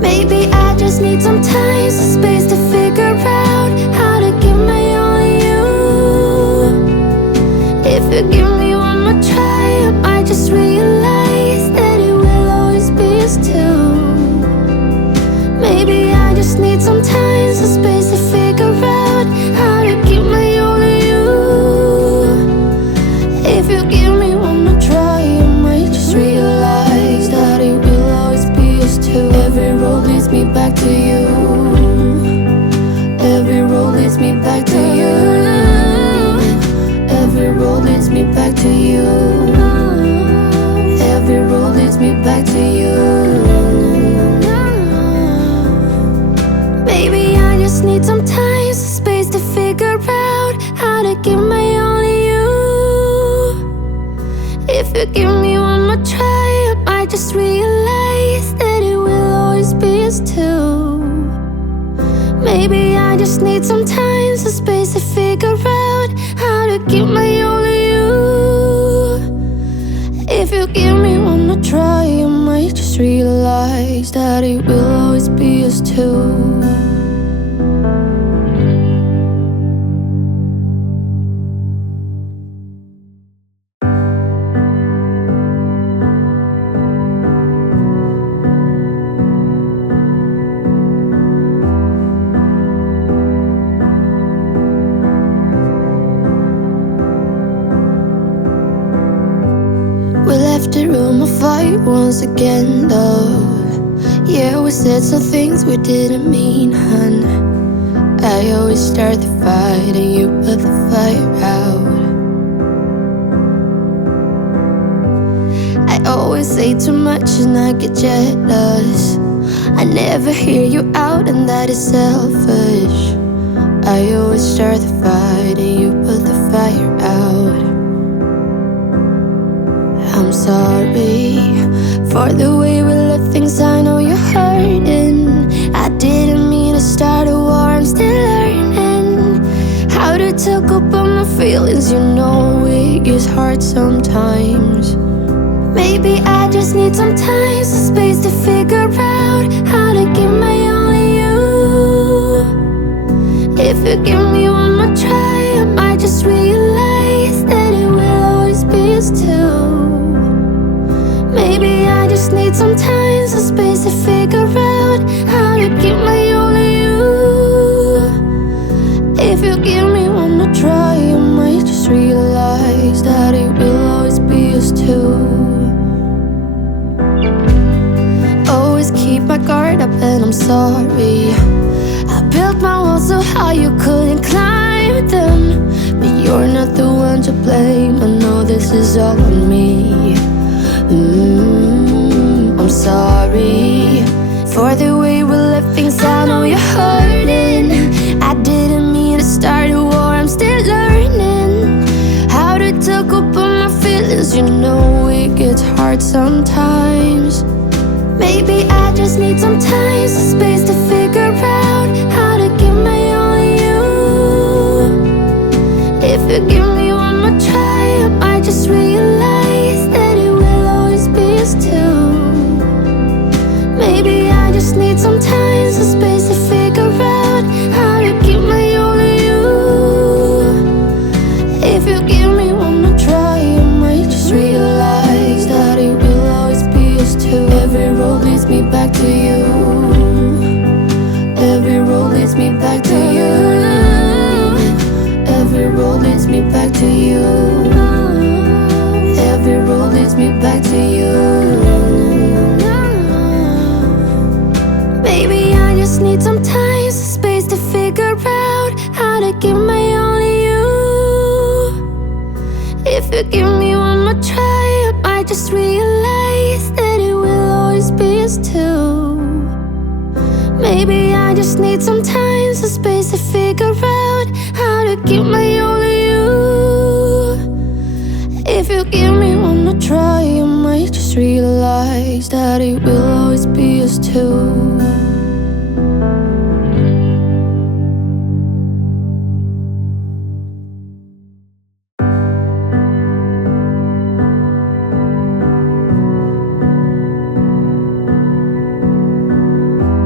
Maybe I just need some time, some space to figure out how to give my all to you. If you give me one more try, I might just realize that it will always be us two. Maybe I just need some time, some space to figure out how to give my all to you. If you give me one more try, I might just realize that it will always be us two. Every road leads me back to you. Every road leads me back to you. Every road leads me back to you. Every road leads me back to you. Maybe I just need some time, some space to figure out how to give my all to you. If you give me one more try, I might just realize that it will always be us two. Maybe I just need some time, some space to figure out how to give my all to you. If you give me one more try, I might just realize that it will always be us two. We left the room of fight once again, love. Yeah, we said some things we didn't mean, hun. I always start the fight and you put the fire out. I always say too much and I get jealous. I never hear you out and that is selfish. I always start the fight and you put the fire out. I'm sorry for the way we left things, I know you're hurting. I didn't mean to start a war, I'm still learning how to talk about my feelings. You know it gets hard sometimes. Maybe I just need some time, some space to figure out how to give my all to you. If you give me one more try, I might just realize that it will always be us two. Maybe I just need some time, some space to figure out how to give my all to you. If you give me one more try, I might just realize that it will always be us two. Always keep my guard up and I'm sorry. I built my walls so high you couldn't climb them, but you're not the one to blame. I know this is all on me. I'm sorry for the way we left things, I know you're hurting. I didn't mean to start a war, I'm still learning how to talk about my feelings. You know it gets hard sometimes. Maybe I just need some time, some space to figure out how to give my all to you. If you give me one more try, I might just realize that it will always be us two. Maybe I just need some time, some space to figure out how to give my all to you. If you give me one more try, I might just realize that it will always be us two. Every road leads me back to you. Every road leads me back to you. Every road leads me back to you. Every road leads me back to you. Maybe I just need some time, some space to figure out how to give my all to you. If you give me one more try, I might just realize that it will always be us two. Maybe I just need some time, some space to figure out how to give my all to you. If you give me one more try, I might just realize that it will always be us two.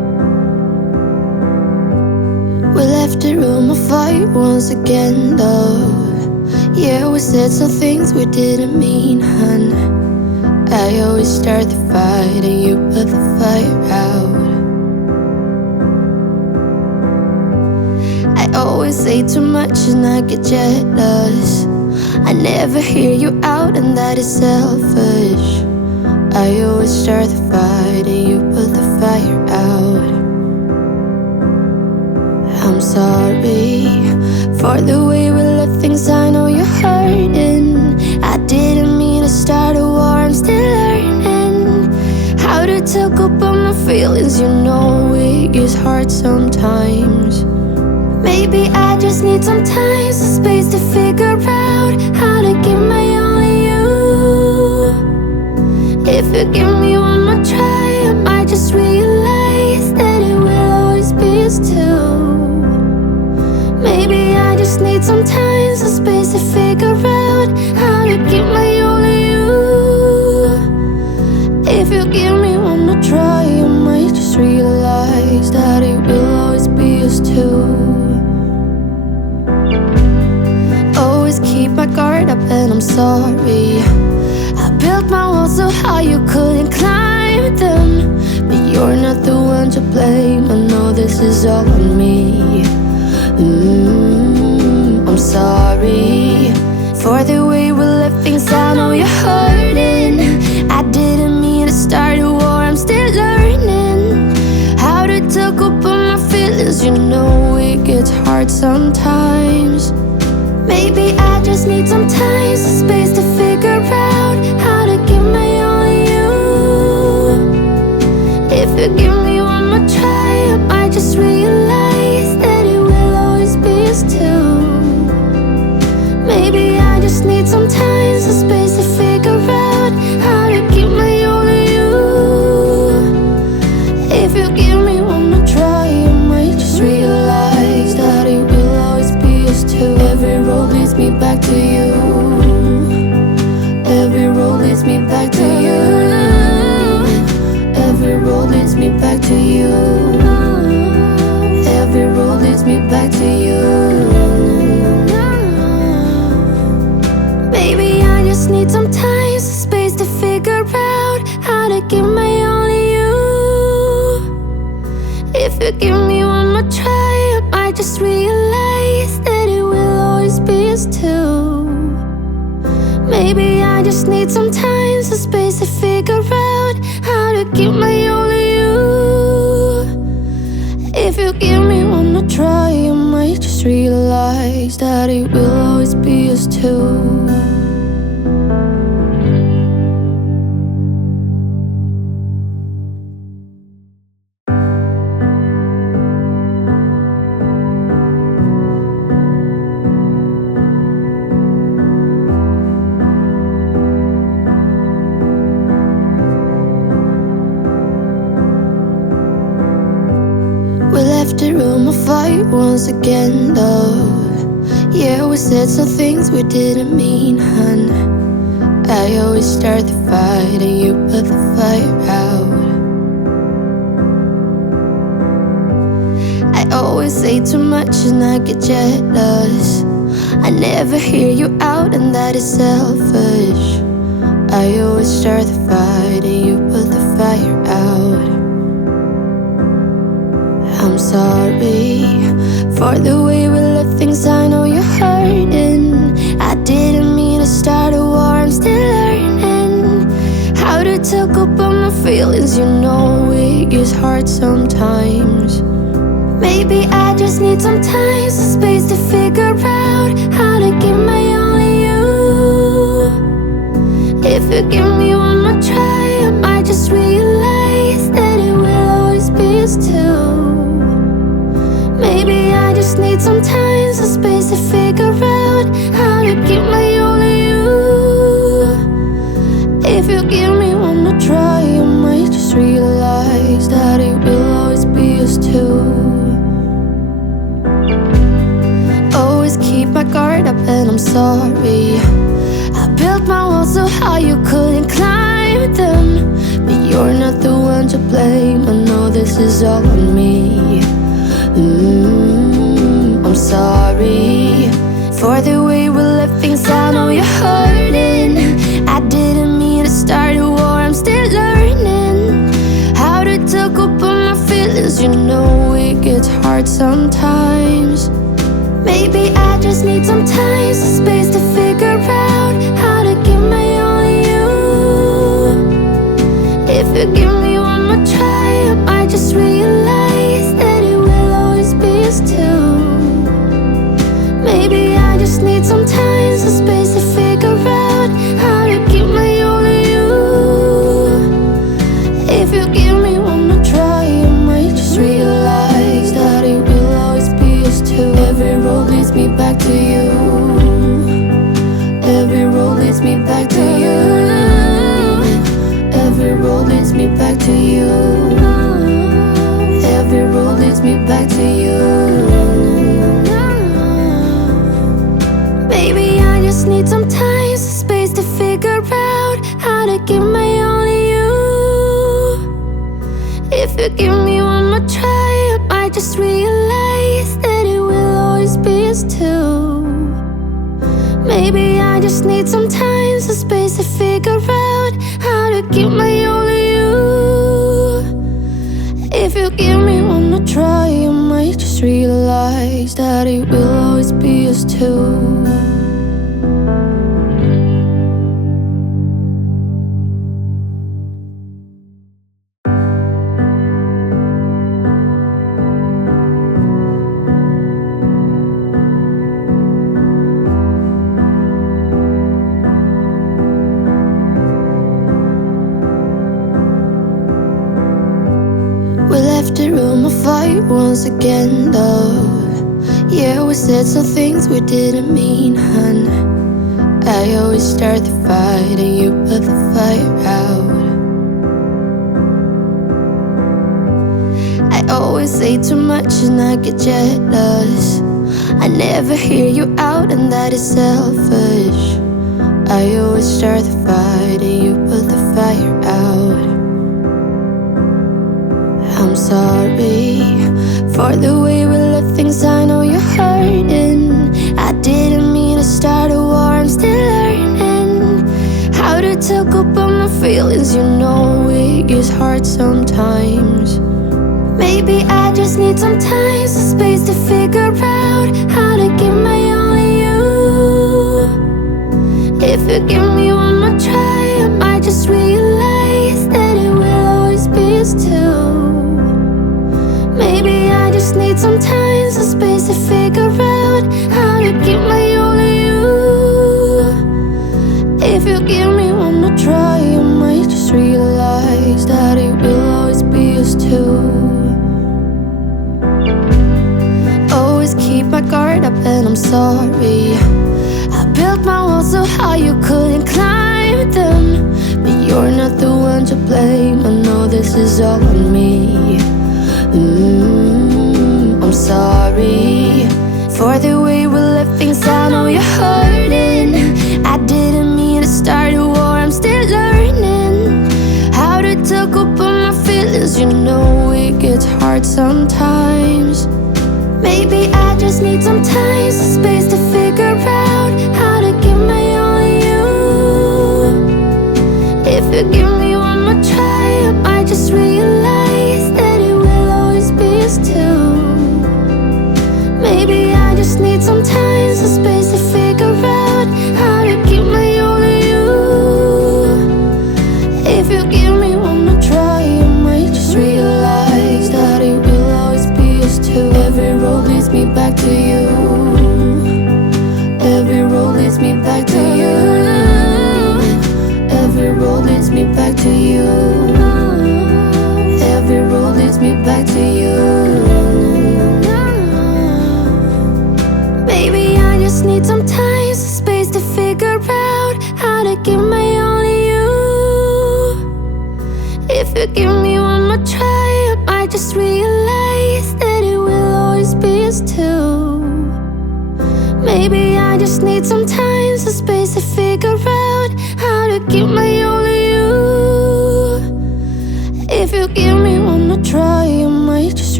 once again, though. Yeah, we said some things we didn't mean, hun. I always start the fight and you put the fire out. I always say too much and I get jealous. I never hear you out and that is selfish. I always start the fight and you put the fire out. I'm sorry for the way we left things, I know you're hurting. I didn't mean to start a war, I'm still learning how to talk about my feelings. You know it is hard sometimes. Maybe I just need some time, some space to figure out how to give my all to you. If you give me one more try, I might just realize that it will always be us two. Maybe I just need some time, some space to figure out how to give my all to you. If you give me one more try, I might just realize that it will always be us two. Always keep my guard up and I'm sorry. I built my walls so high you couldn't climb them, but you're not the one to blame. I know this is all on me. I'm sorry for the way we left things, I know you're hurting. I didn't mean to start a war, I'm still learning how to talk about my feelings. You know it gets hard sometimes. Maybe I just need some time, some space to figure out how to give my all to you. If you give me one more try, I might just realize that it will always be us two. Maybe I just need some time, some space to figure out how to give my all to you. If you give me one more try, I might just realize that it will always be us two. Every road leads me back to you. Every road leads me back to you. Every road leads me back to you. Every road leads me back to you. Maybe I just need some time, some space to figure out how to give my all to you. If you give me one more try, I might just realize that it will always be us two. Maybe I just need some time, some space to figure out how to give my all to you. If you give me one more try, I might just realize that it will always be us two. We left the room on fire once again, though. Yeah, we said some things we didn't mean, hun. I always start the fight and you put the fire out. I always say too much and I get jealous. I never hear you out and that is selfish. I always start the fight and you put the fire out. I'm sorry for the way we left things, I know you're hurting. I didn't mean to start a war, I'm still learning how to talk about my feelings. You know it is hard sometimes. Maybe I just need some time, some space to figure out how to give my all to you. If you give me one more try, I might just realize that it will always be us two. Maybe I just need some time, some space to figure out how to give my all to you. If you give me one more try, I might just realize that it will always be us two. Always keep my guard up and I'm sorry. I built my walls so high you couldn't climb them, but you're not the one to blame. I know this is all on me. I'm I'm sorry for the way we left things. I know you're hurting. I didn't mean to start a war. I'm still learning how to talk about my feelings. You know it gets hard sometimes. Maybe I just need some time, some space to figure out how to give my all to you. If you give me one more try, I might just realize that it will always be us two. Maybe I just need some time, some space to figure out how to give my all to you. If you give me one more try, I might just realize that it will always be us two. Every road leads me back to you. Every road leads me back to you. Every road leads me back to you. Every road leads me back to you. Maybe I just need some time, some space to figure out how to give my all to you. If you give me one more try, I might just realize that it will always be us two. Maybe I just need some time, some space to figure out how to give my all to you. If you give me one more try, I might just realize that it will always be us two. We left the room of fight once again, love. Yeah, we said some things we didn't mean, hun. I always start the fight and you put the fire out. I always say too much and I get jealous. I never hear you out and that is selfish. I always start the fight and you put the fire out. I'm sorry for the way we left things. I know you're hurting. I didn't mean to start a war. I'm still learning how to talk about my feelings. You know it gets hard sometimes. Maybe I just need some time, some space to figure out how to give my all to you. If you give me one more try, I might just realize that it will always be us two. Maybe I just need some time, some space to figure out how to give my all to you. If you give me one more try, I might just realize that it will always be us two. Always keep my guard up and I'm sorry. I built my walls so high you couldn't climb them. But you're not the one to blame. I know this is all on me. I'm sorry for the way we left things. I know you're hurting. I didn't mean to start a war. I'm still learning how to talk about my feelings. You know it gets hard sometimes. Maybe I just need some time, some space to figure out how to give my all to you. If you give me one more try, I might just realize that it will always be us two. Maybe I just need some time, some space to figure out how to give my all to you. If you give me one more try, I might just realize that it will always be us two. Every road leads me back to you. Every road leads me back to you. Every road leads me back to you. Every road leads me back to you. Maybe I just need some time, some space to figure out how to give my all to you. If you give me one more try, I might just realize that it will always be us two. Maybe I just need some time, some space to figure out how to give my all to you. If you give me one more try, I might just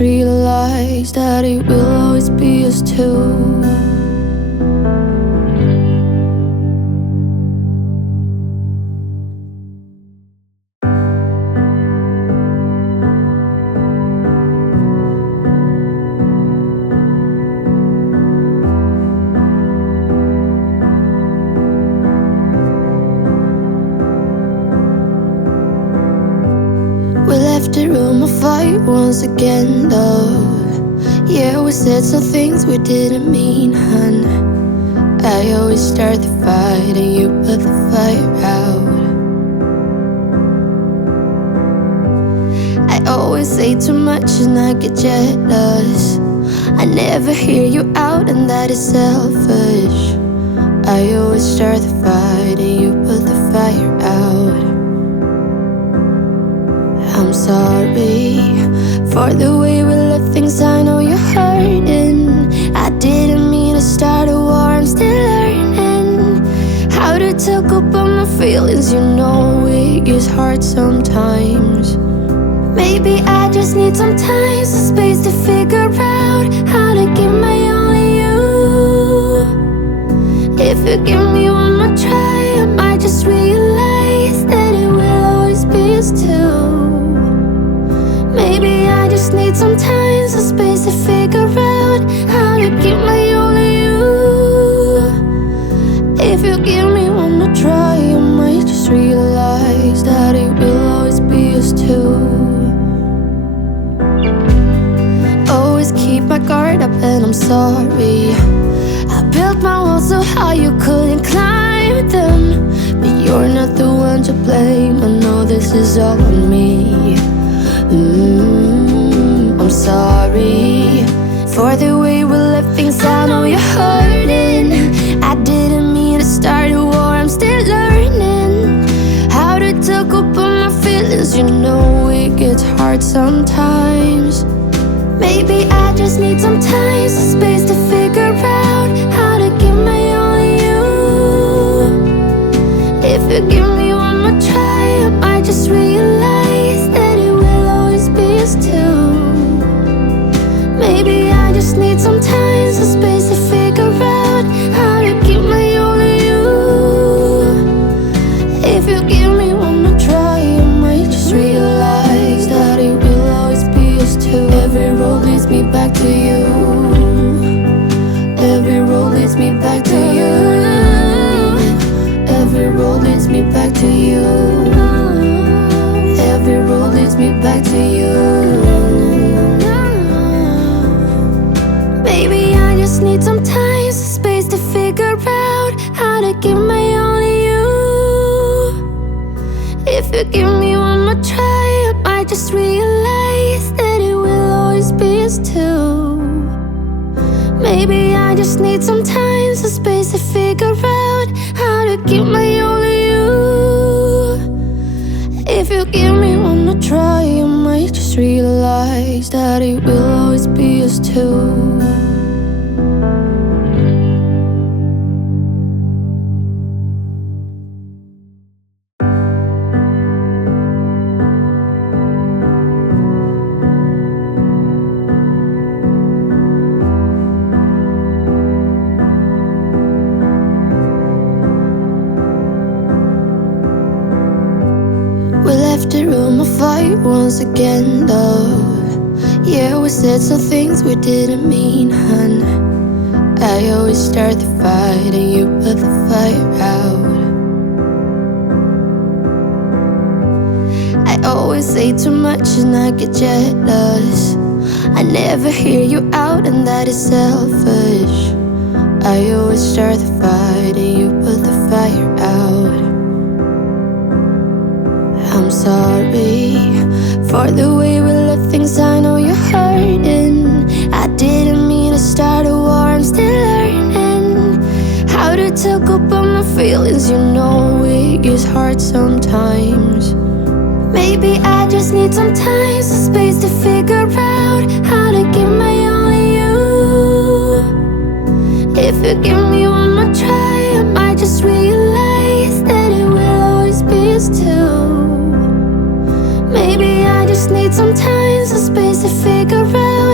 realized that it will always be us two. We left the room of fight once again, though. Yeah, we said some things we didn't mean, hun. I always start the fight and you put the fire out. I always say too much and I get jealous. I never hear you out and that is selfish. I always start the fight and you put the fire out. I'm sorry for the way we left things. I know you're hurting. I didn't mean to start a war. I'm still learning how to talk about my feelings. You know it gets hard sometimes. Maybe I just need some time, some space to figure out how to give my all to you. If you give me one more try, I might just realize that it will always be us two. Maybe I just need some time, some space to figure out how to give my all to you. If you give me one more try, I might just realize that it will always be us two. Always keep my guard up and I'm sorry. I built my walls so high you couldn't climb them. But you're not the one to blame. I know this is all on me. I'm sorry for the way we left things. I know you're hurting. I didn't mean to start a war. I'm still learning how to talk about my feelings. You know it gets hard sometimes. Maybe I just need some time, some space to figure out how to give my all to you. If you give me one more try, I might just realize that it will always be us two. Maybe I just need some time, some space to figure out how to give my all to you. If you give me one more try, I might just realize that it will always be us two. Every road leads me back to you. Every road leads me back to you. Every road leads me back to you. Every road leads me back to you. Baby, I just need some time, some space to figure out how to give my all to you. If you give me one more try, I might just realize that it will always be us two. Maybe I just need some time, some space to figure out how to give my all to you. If you give me one more try, I might just realize that it will always be us two. We left the room of fight once again, though. Yeah, we said some things we didn't mean, hun. I always start the fight and you put the fire out. I always say too much and I get jealous. I never hear you out and that is selfish. I always start the fight and you put the fire out. I'm sorry for the way we left things. I know you're hurting. I didn't mean to start a war. I'm still learning how to talk about my feelings. You know it gets hard sometimes. Maybe I just need some time, some space to figure out how to give my all to you. If you give me one more try, I might just realize that it will always be us two. Maybe I just need some time, some space to figure out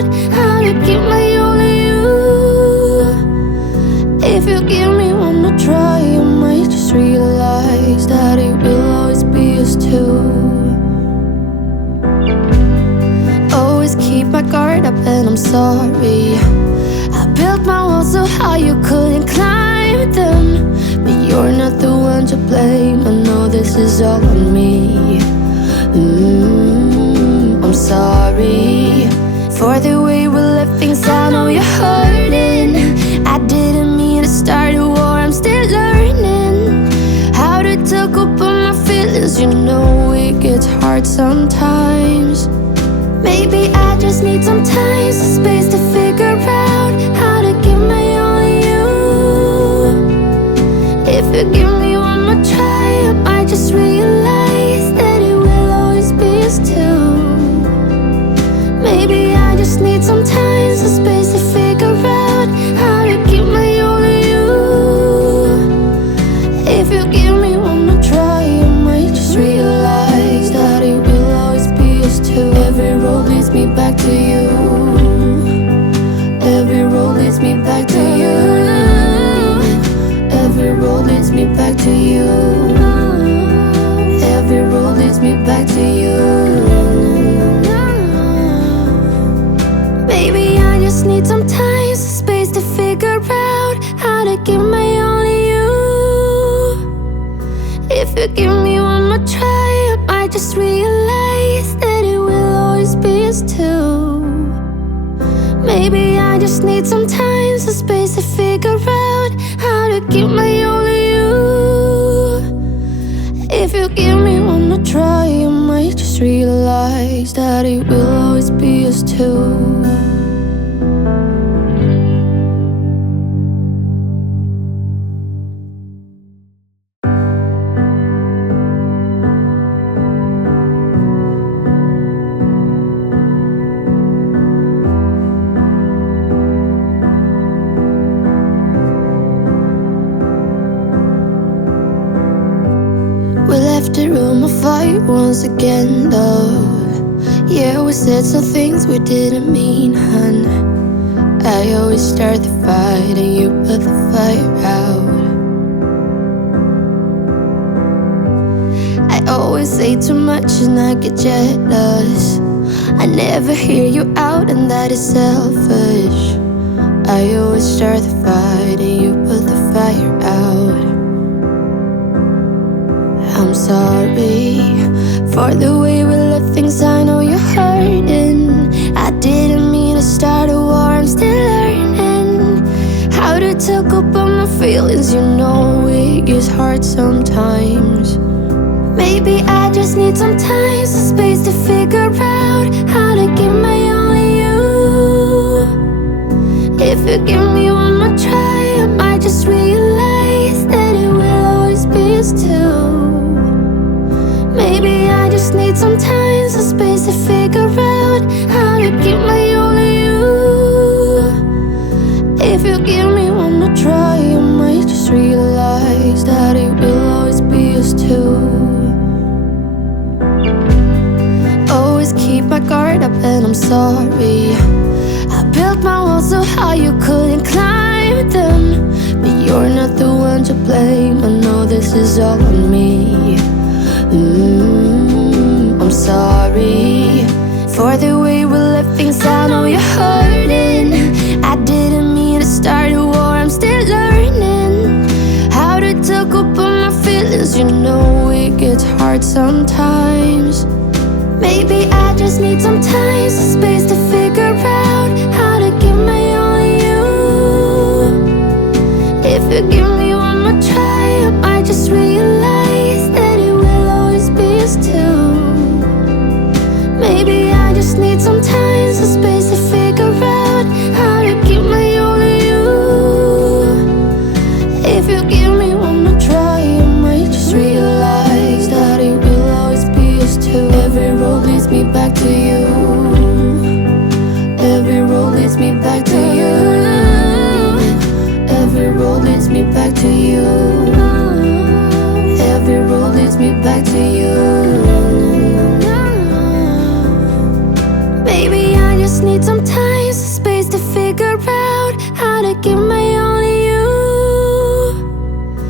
try, I might just realize that it will always be us two. Always keep my guard up and I'm sorry. I built my walls so high you couldn't climb them, but you're not the one to blame. I know this is all on me. I'm sorry for the way we left things. I know you're hurting. I didn't mean to start a war. I'm still learning how to talk about my feelings. You know it gets hard sometimes. Maybe I just need some time, some space to figure out how to give my all to you. If you give me one more try, I might just realize that it will always be us two. Maybe I just need some time, some space to figure out how to give my all to you. If you give me one more try, I might just realize that it will always be us two. Every road leads me back to you. Every road leads me back to you. Every road leads me back to you. Every road leads me back to you. Maybe I just need some time, some space to figure out how to give my all to you. If you give me one more try, I might just realize that it will always be us two. Maybe I just need some time, some space to figure out how to give my all to you. If you give me one more try, I might just realize that it will always be us two. We left the room of fight once again, though. Yeah, we said some things we didn't mean, hun. I always start the fight and you put the fire out. I always say too much and I get jealous. I never hear you out and that is selfish. I always start the fight and you put the fire out. I'm sorry for the way we left things. I know you're hurting. I didn't mean to start a war. I'm still learning how to talk about my feelings. You know it gets hard sometimes. Maybe I just need some time, some space to figure out how to give my all to you. If you give me one more try, I might just realize that it will always be us two. Maybe I just need some time, some space to figure out how to give my all to you. If you give me one more try, I might just realize that it will always be us two. Always keep my guard up and I'm sorry. I built my walls so high you couldn't climb them, but you're not the one to blame. I know this is all on me. I'm sorry for the way we left things. I know you're hurting. I didn't mean to start a war. I'm still learning how to talk about my feelings. You know it gets hard sometimes. Maybe I just need some time, some space to figure out how to give my all to you. If you give me one more try, I might just realize that it will always be us two. Maybe I just need some time, some space to figure out how to give my all to you. If you give me one more try, I might just realize that it will always be us two. Every road leads me back to you. Every road leads me back to you. Every road leads me back to you. Every road leads me back to you. Maybe I just need some time, some space to figure out how to give my all to you.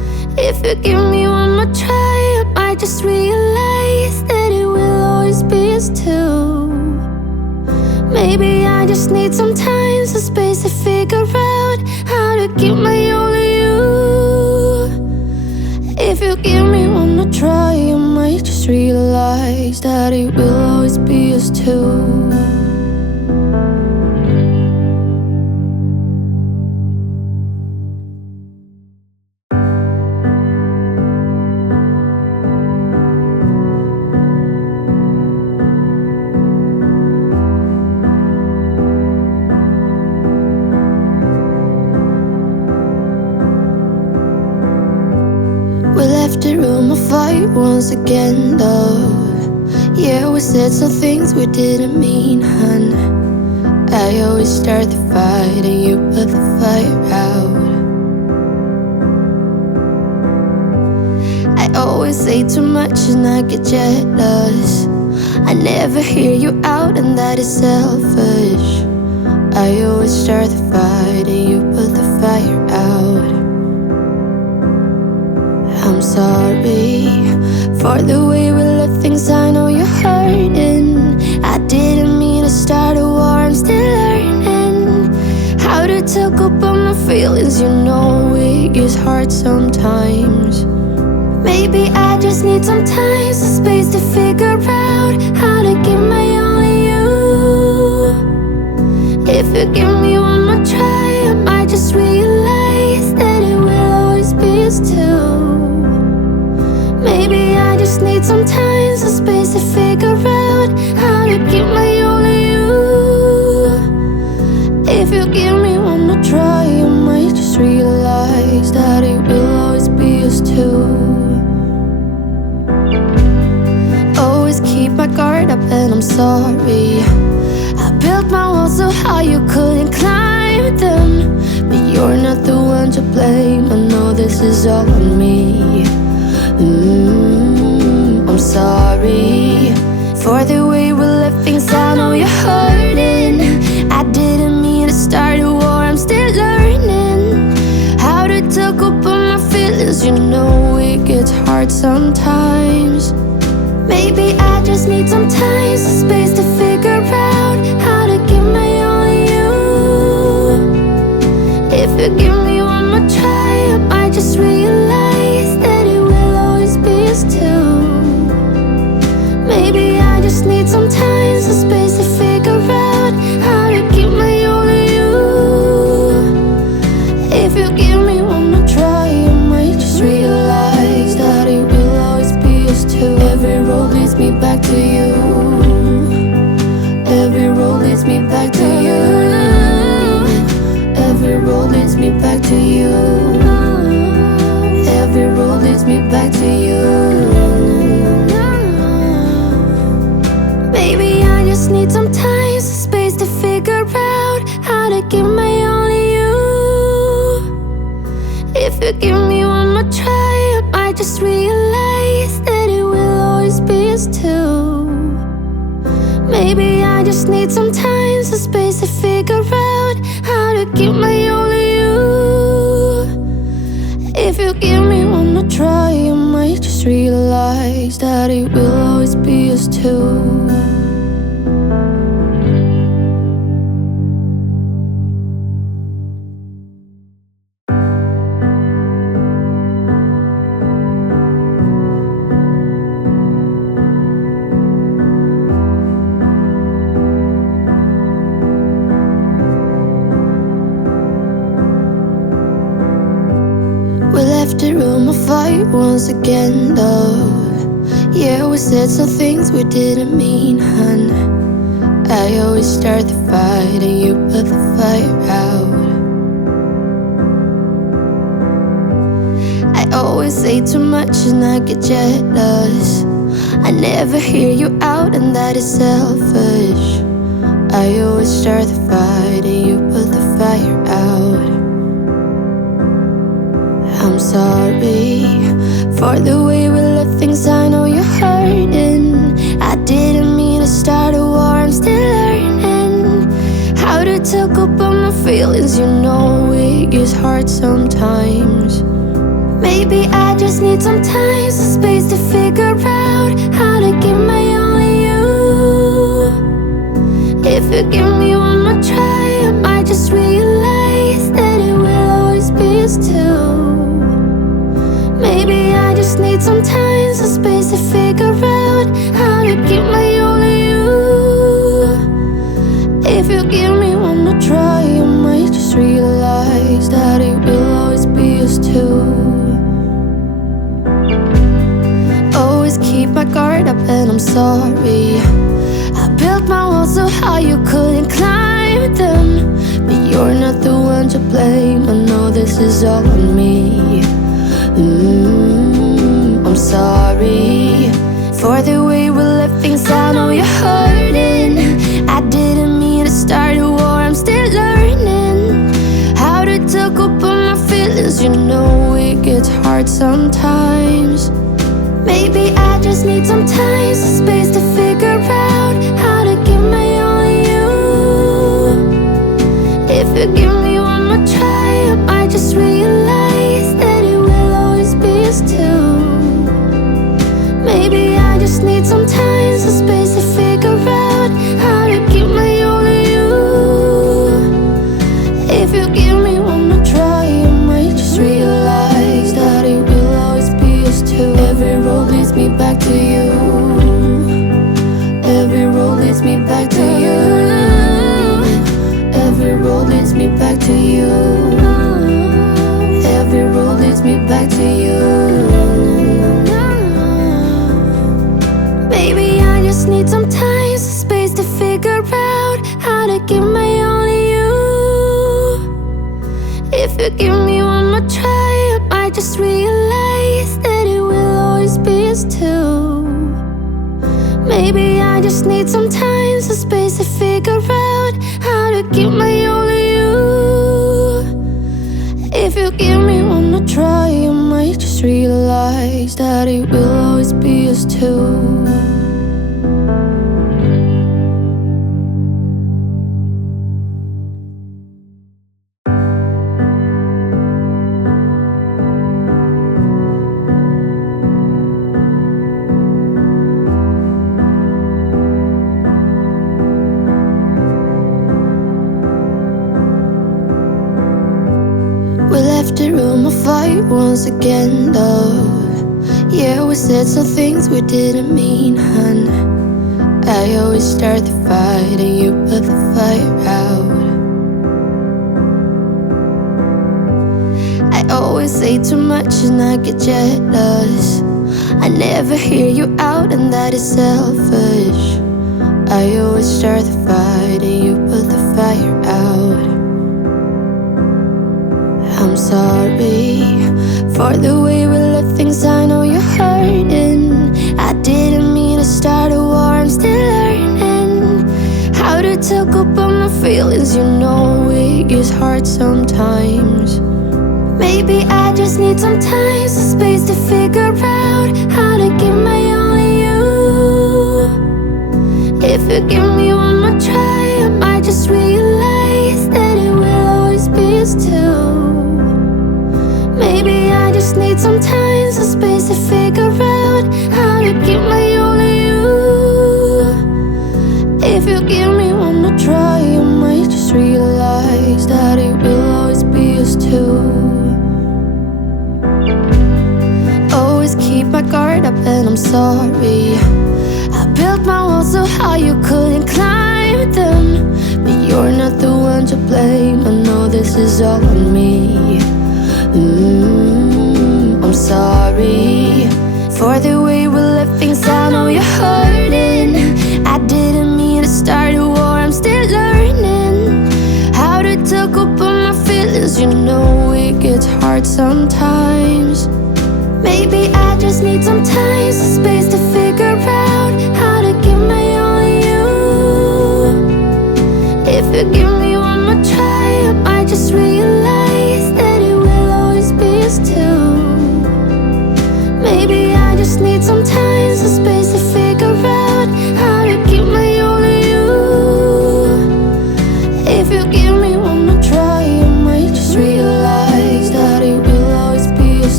If you give me one more try, I might just realize that it will always be us two. Maybe I just need some time, some space to figure out how to keep my only you. If you give me one more try, I might just realize that it will always be us two. We left the room of fight once again, though. Yeah, we said some things we didn't mean, hun. I always start the fight and you put the fire out. I always say too much and I get jealous. I never hear you out and that is selfish. I always start the fight and you put the fire out. I'm sorry for the way we left things, I know you're hurting. I didn't mean to start a war, I'm still learning how to talk about my feelings. You know it gets hard sometimes. Maybe I just need some time, some space to figure out how to give my only you. If you give me one more try, I might just realize that it will always be us two. Maybe I just need some time, some space to figure out how to keep my only you. If you give me one more try, I might just realize that it will always be us two. Always keep my guard up and I'm sorry. I built my walls so high you couldn't climb them, but you're not the one to blame. I know this is all on me. I'm sorry for the way we left things, I know you're hurting. I didn't mean to start a war, I'm still learning how to talk about my feelings. You know it gets hard sometimes. Maybe I just need some time, some space to figure out how to give my only you. If you give me one more try, I might just realize that it will always be us two. Maybe I just need some time, some space to figure out how to keep my only you. If you give me one more try, I might just realize that it will always be us two. Every road leads me back to you. Every road leads me back to you. Every road leads me back to you. Every road leads me back to you. Maybe I just need some time, some space to figure out how to give my only you. If you give me one more try, I might just realize that it will always be us two. Maybe I just need some time, some space to figure out how to keep my only you. If you give me one more try, I might just realize that it will always be us two. We left the room of fight once again, though. Yeah, we said some things we didn't mean, hun. I always start the fight and you put the fire out. I always say too much and I get jealous. I never hear you out and that is selfish. I always start the fight and you put the fire out. I'm sorry for the way we left things, I know you're hurting. I didn't mean to start a war, I'm still learning how to talk about my feelings. You know it gets hard sometimes. Maybe I just just need some time, some space to figure out how to give my only you. If you give me one more try, I might just realize that it will always be us two. Maybe I just need some time, some space to figure out how to give my only you. If you give me one more try, I might just realize that it will always be us two. Always keep my guard up and I'm sorry. I built my walls so high you couldn't climb them, but you're not the one to blame. I know this is all on me. I'm sorry for the way we left things. I know you're hurting. I didn't mean to start a war. I'm still learning how to talk about my feelings. You know it gets hard sometimes. Maybe I just need some time, some space to figure out how to give my only you. If you give me one more try, I might just realize that it will always be us two. Maybe I just need some time, some space to figure out how to give my only you. If you give me one more try, I might just realize that it will always be us two. Every road leads me back to you. Every road leads me back to you. Every road leads me back to you. Every road leads me back to you. Maybe I just need some time, some space to figure out how to give my only you. If you give me one more try, I might just realize that it will always be us two. Maybe I just need some time, some space to figure out how to give my only you. If you give me one more try, I might just realize that it will always be us two. We left the room of fight once again, love. Yeah, we said some things we didn't mean, hun. I always start the fight and you put the fire out. I always say too much and I get jealous. I never hear you out and that is selfish. I always start the fight and you put the fire out. I'm sorry for the way we left things. I know you're hurting. I didn't mean to start a war. I'm still learning how to talk about my feelings. You know it gets hard sometimes. Maybe I just need some time, some space to figure out how to give my only you. If you give me one more try, I might just realize that it will always be us two. Maybe I just need some time, some space to figure out how to give my only you. If you give me one more try, I might just realize that it will always be us two. Always keep my guard up and I'm sorry. I built my walls so high you couldn't climb them, but you're not the one to blame. I know this is all on me. I'm sorry for the way we left things. I know you're hurting. I didn't mean to start a war. I'm still learning how to talk about my feelings. You know it gets hard sometimes. Maybe I just need some time, some space to figure out how to give my only you. If you give me one more try, I might just realize that it will always be us two. Maybe I just need some time, some space to figure out how to give my only you. If you give me one more try, I might just realize that it will always be us two.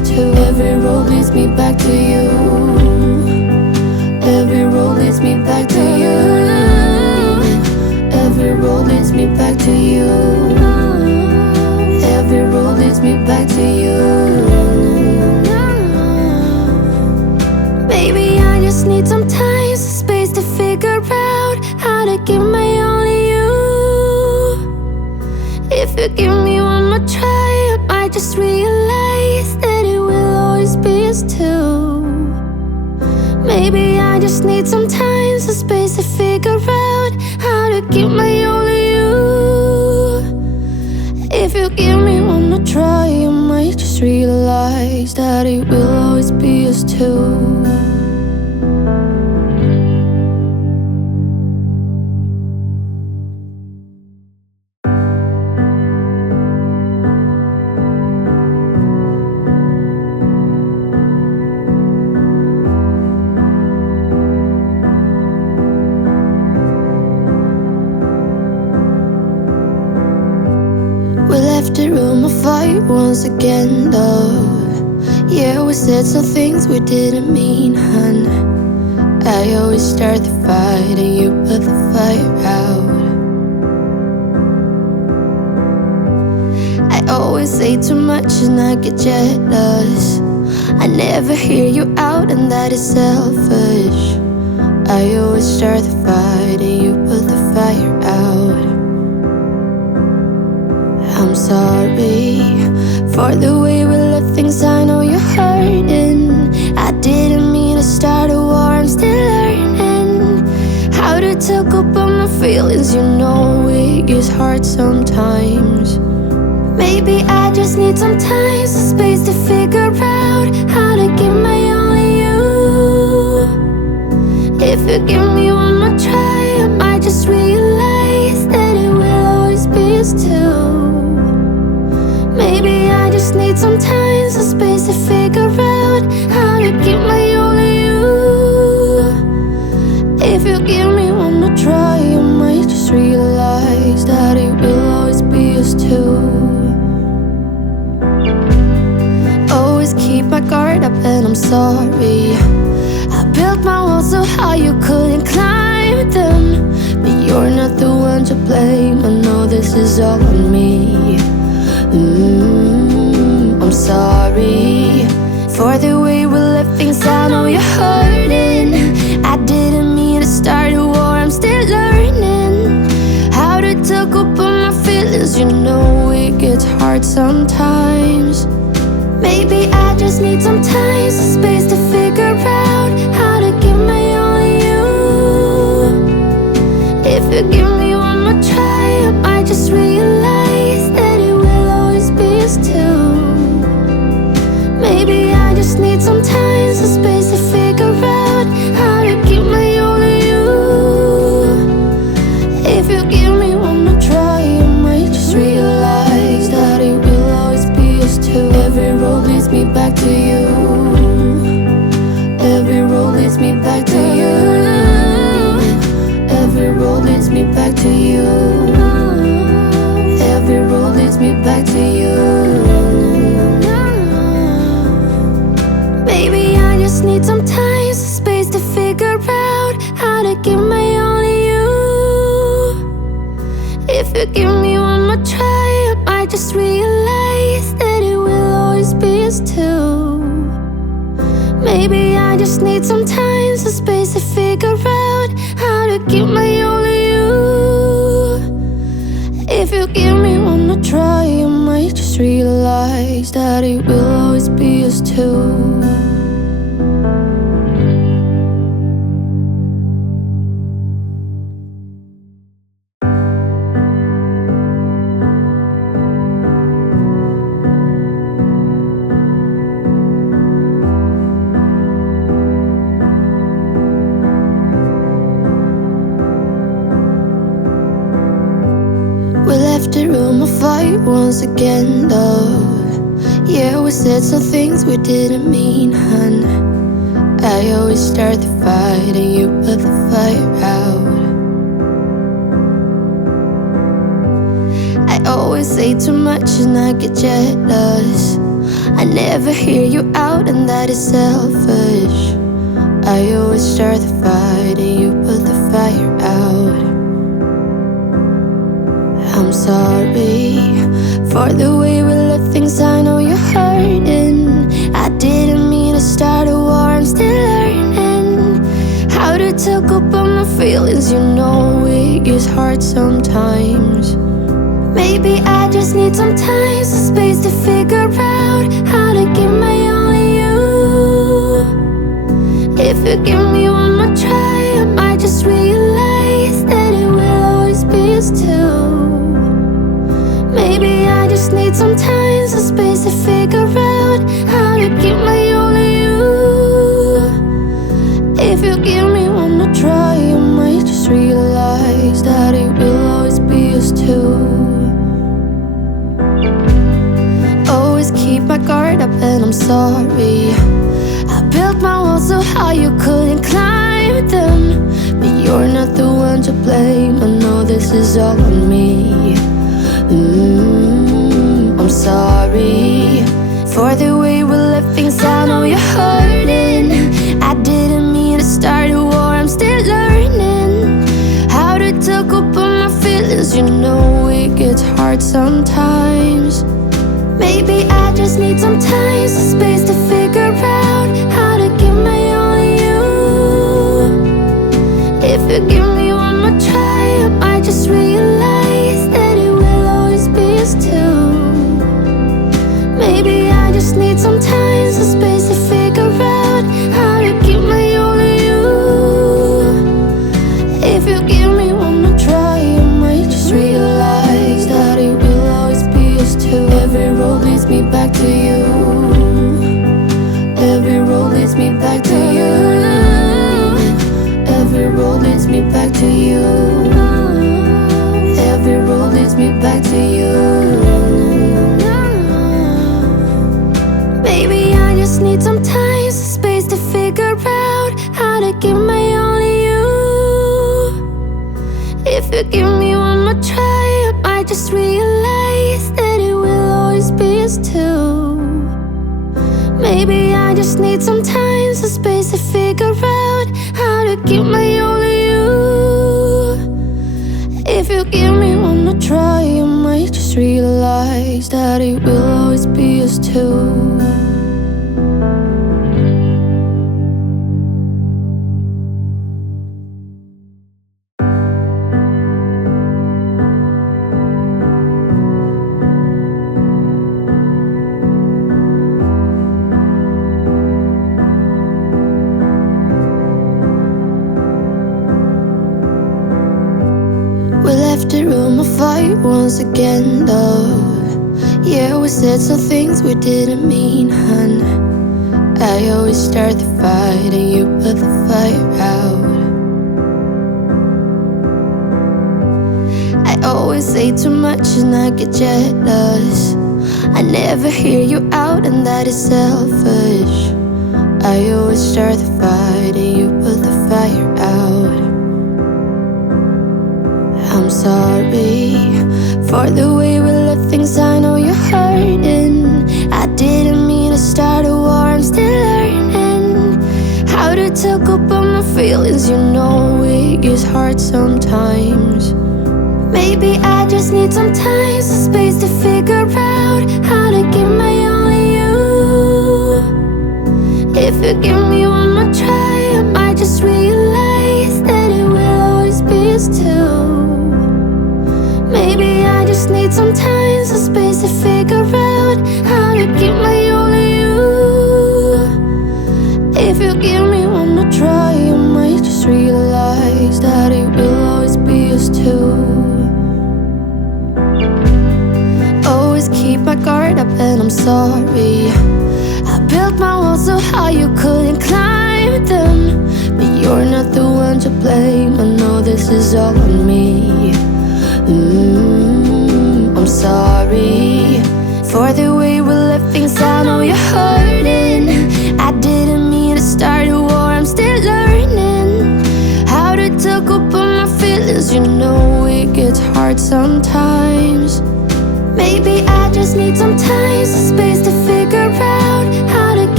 too. Every road leads me back to you. Every road leads me back to you. Every road leads me back to you. Every road leads me back to you. Baby, I just need some time, some space to figure out how to give my all to you. If you give me one more try, I might just realize that it will always be us two. Maybe I just need some time, some space to figure out how to give my all to you. If you give me one more try, I might just realize that it will always be us two. We left the room of fight once again, love. Yeah, we said some things we didn't mean, hun. I always start the fight and you put the fire out. I always say too much and I get jealous. I never hear you out and that is selfish. I always start the fight and you put the fire out. I'm sorry for the way we left things. I know you're hurting. I didn't mean to start a war. I'm still learning how to talk about my feelings. You know it gets hard sometimes. Maybe I just need some time, some space to figure out how to give my all to you. If you give me one more try, I might just realize that it will always be us two. Maybe I just need some time, some space to figure out how to give my all to you. If you give me one more try, I might just realize that it will always be us two. Always keep my guard up and I'm sorry. I built my walls so high you couldn't climb them. But you're not the one to blame. I know this is all on me. I'm sorry for the way we left things. I know you're hurting. I didn't mean to start a war. I'm still learning how to talk about my feelings. You know it gets hard sometimes. Maybe I just need some time, some space to figure out how to give my all to you. If you give me one more try, I might just realize that it will always be us two. Maybe I just need some time, some space to figure out how to give my all to you. If you give me one more try, I might just realize that it will always be us two. Every road leads me back to you. Every road leads me back to you. Every road leads me back to you. Every road leads me back to you. Baby, I just need some time, some space to figure out how to give my all to you. If you give me one more try, I might just realize that it will always be us two. Maybe I just need some time, some space to figure out how to give my all to you. If you give me one more try, I might just realize that it will always be us two. We left the room of fight once again, love. Yeah, we said some things we didn't mean, hun. I always start the fight and you put the fire out. I always say too much and I get jealous. I never hear you out, and that is selfish. I always start the fight and you put the fire out. I'm sorry for the way we left things. I know you're hurting. I didn't mean to start a war, I'm still learning how to talk about my feelings. You know it gets hard sometimes. Maybe I just need some time, some space to figure out how to give my all to you. If you give me one more try, I might just realize that it will always be us two. Maybe I just need some time, some space to figure out how to give my all to you. If you give me one more try, I might just realize that it will always be us two. Always keep my guard up and I'm sorry. I built my walls so high you couldn't climb them, but you're not the one to blame. I know this is all on me. I'm sorry for the way we left things. I know you're hurting. I didn't mean to start a war, I'm still learning how to talk about my feelings. You know it gets hard sometimes. Maybe I just need some time, some space to figure out how to give my all to you. If you give me one more try, I might just realize that it will always be us two. Maybe I just need some time, some space to figure out how to give my all to you. If you give me one more try, I might just realize that it will always be us two. Every road leads me back to you. Every road leads me back to you. Every road leads me back to you. Every road leads me back to you. Maybe I just need some time, some space to figure out how to give my all to you. If you give me one more try, I might just realize that it will always be us two. Maybe I just need some time, some space to figure out how to give my all to you. If you give me one more try, I might just realize that it will always be us two. We left the room of fight once again, love. Yeah, we said some things we didn't mean, hun. I always start the fight and you put the fire out. I always say too much and I get jealous. I never hear you out, and that is selfish. I always start the fight and you put the fire out. I'm sorry for the way we left things. I know you're hurting. I didn't mean to start a war, I'm still learning how to talk about my feelings. You know it gets hard sometimes. Maybe I just need some time, some space to figure out how to give my all to you. If you give me one more try, I might just realize that it will always be us two. Maybe I just need some time, some space to figure out how to give my all to you. If you give me one more try, I might just realize that it will always be us two. Always keep my guard up and I'm sorry. I built my walls so high you couldn't climb them, but you're not the one to blame. I know this is all on me. I'm sorry for the way we left things. I know you're hurting. I didn't mean to start a war, I'm still learning how to talk about my feelings. You know it gets hard sometimes. Maybe I just need some time, some space to figure out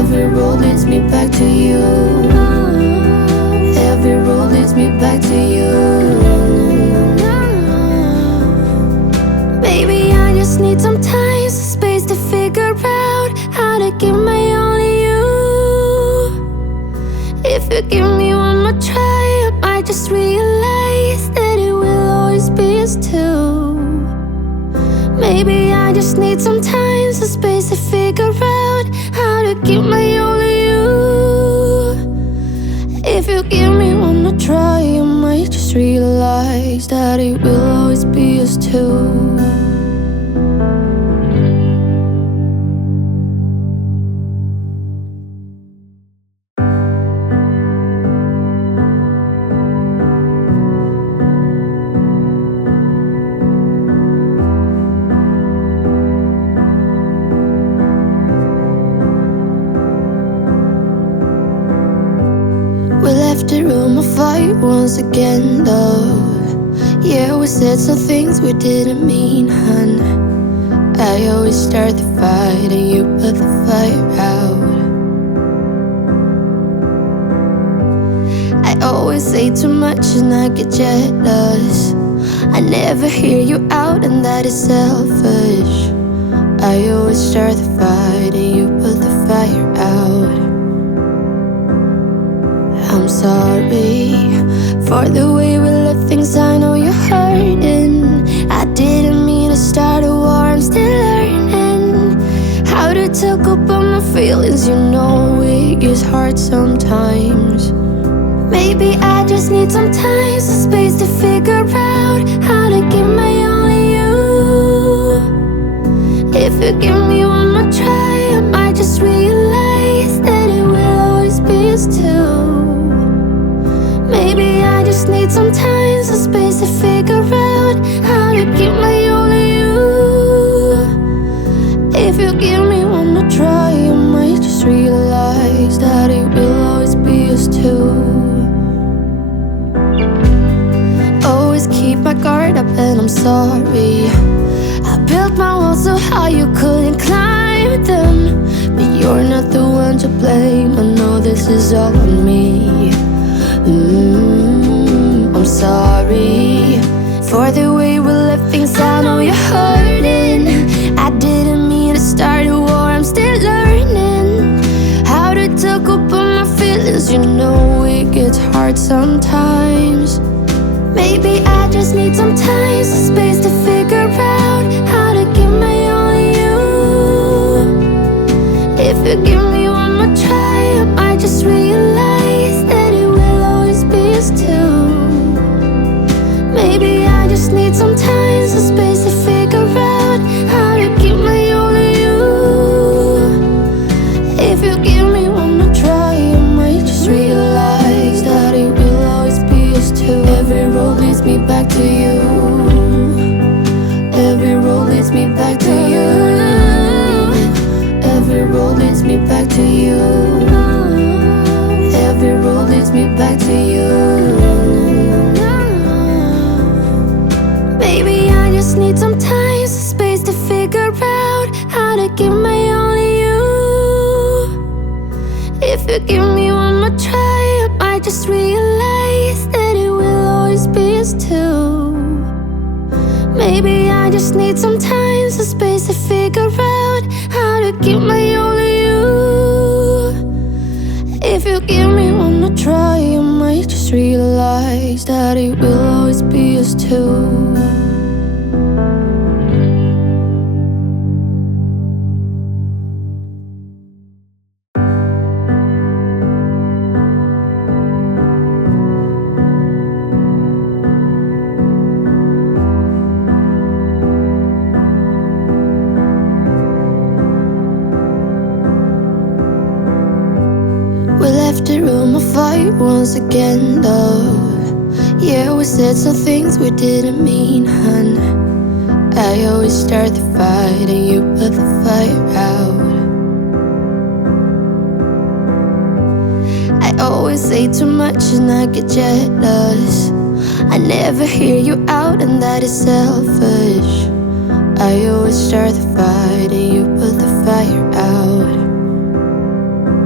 Every road leads me back to you. Every road leads me back to you. Baby, I just need some time, some space to figure out how to give my all to you. If you give me one more try, I might just realize that it will always be us two. Maybe I just need some time, some space to figure out how to give my all to you. If you give me one more try, I might just realize that it will always be us two. We left the room of fight once again, though. Yeah, we said some things we didn't mean, hun. I always start the fight and you put the fire out. I always say too much and I get jealous. I never hear you out and that is selfish. I always start the fight and you put the fire out. I'm sorry for the way we left things, I know you're hurting. I didn't mean to start a war, I'm still learning how to talk about my feelings. You know it gets hard sometimes. Maybe I just need some time, some space to figure out how to give my all to you. If you give me one more try, I might just realize that it will always be us two. Maybe I just need some time, some space to figure out how to give my all to you. If you give me one more try, I might just realize that it will always be us two. Always keep my guard up and I'm sorry. I built my walls so high you couldn't climb them, but you're not the one to blame. I know this is all on me. I'm sorry for the way we left things, I know you're hurting. I didn't mean to start a war, I'm still learning how to talk about my feelings. You know it gets hard sometimes. Maybe I just need some time, some space to figure out how to give my all to you. If you give me one more try, I might just realize that it will always be us two. Maybe I just need some time, some space to figure out how to give my all to you. If you give me one more try, I might just realize that it will always be us two. Every road leads me back to you. Every road leads me back to you. Every road leads me back to you. Every road leads me back to you. Baby, I just need some time, some space to figure out how to give my all to you. If you give me one more try, I might just realize that it will always be us two. Maybe I just need some time, some space to figure out how to give my all to you. If you give me one more try, I might just realize that it will always be us two. We left the room of fight once again, though. Yeah, we said some things we didn't mean, hun. I always start the fight and you put the fire out. I always say too much and I get jealous. I never hear you out and that is selfish. I always start the fight and you put the fire out.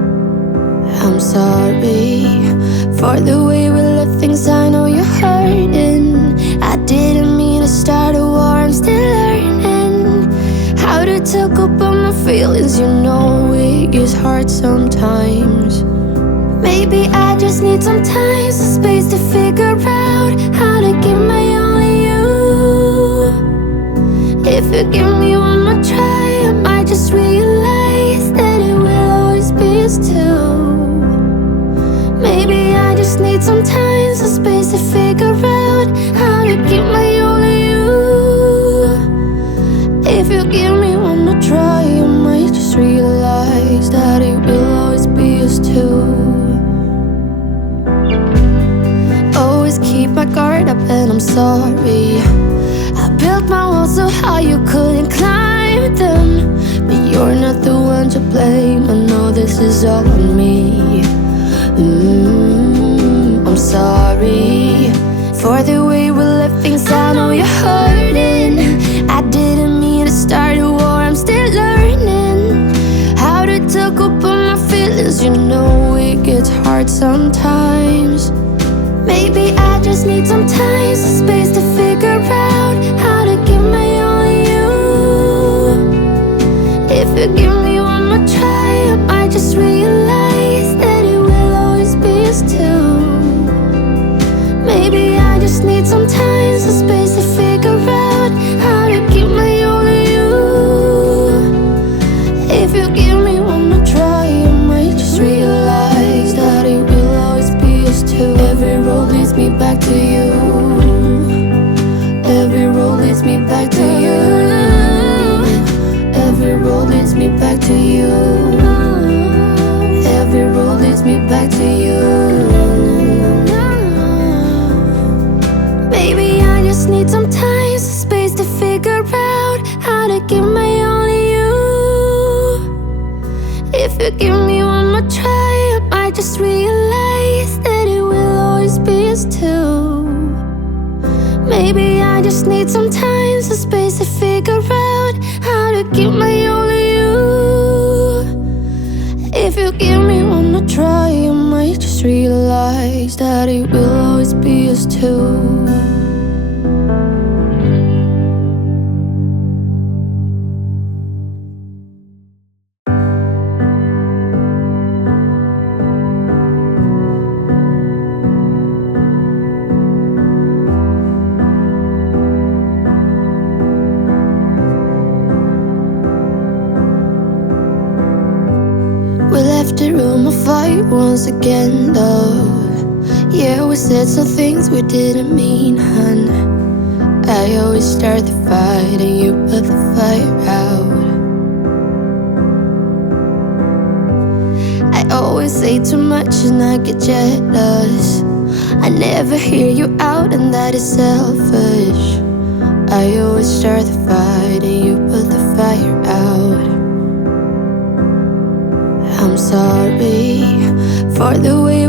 sorry for the way we left things. I know you're hurting. I didn't mean to start a war. I'm still learning how to talk about my feelings. You know it gets hard sometimes. Maybe I just need some time, some space to figure out how to give my all to you. If you give me one more try, I might just realize that it will always be us two. Maybe I just need some time, some space to figure out how to give my all to you. If you give me one more try, I might just realize that it will always be us two. Always keep my guard up and I'm sorry. I built my walls so high you couldn't climb them, but you're not the one to blame. I know this is all on me. I'm sorry for the way we left things. I know you're hurting. I didn't mean to start a war. I'm still learning how to talk about my feelings. You know it gets hard sometimes. Maybe I just need some time, some space to figure out how to give my all to you. If you give me one more try, I might just realize that it will always be us two. Maybe I just need some time, some space to figure out how to give my all to you. If you give me one more try, I might just realize that it will always be us two. Every road leads me back to you. Every road leads me back to you. Every road leads me back to you. Every road leads me back to you. Maybe I just need some time, some space to figure out how to give my all to you. If you give me one more try, I might just realize that it will always be us two. Maybe I just need some time, some space to figure out how to give my all to you. If you give me one more try, I might just realize that it will always be us two. We left the room of fight once again, love. Yeah, we said some things we didn't mean, hun. I always start the fight and you put the fire out. I always say too much and I get jealous. I never hear you out and that is selfish. I always start the fight and you put the fire out. I'm sorry for the way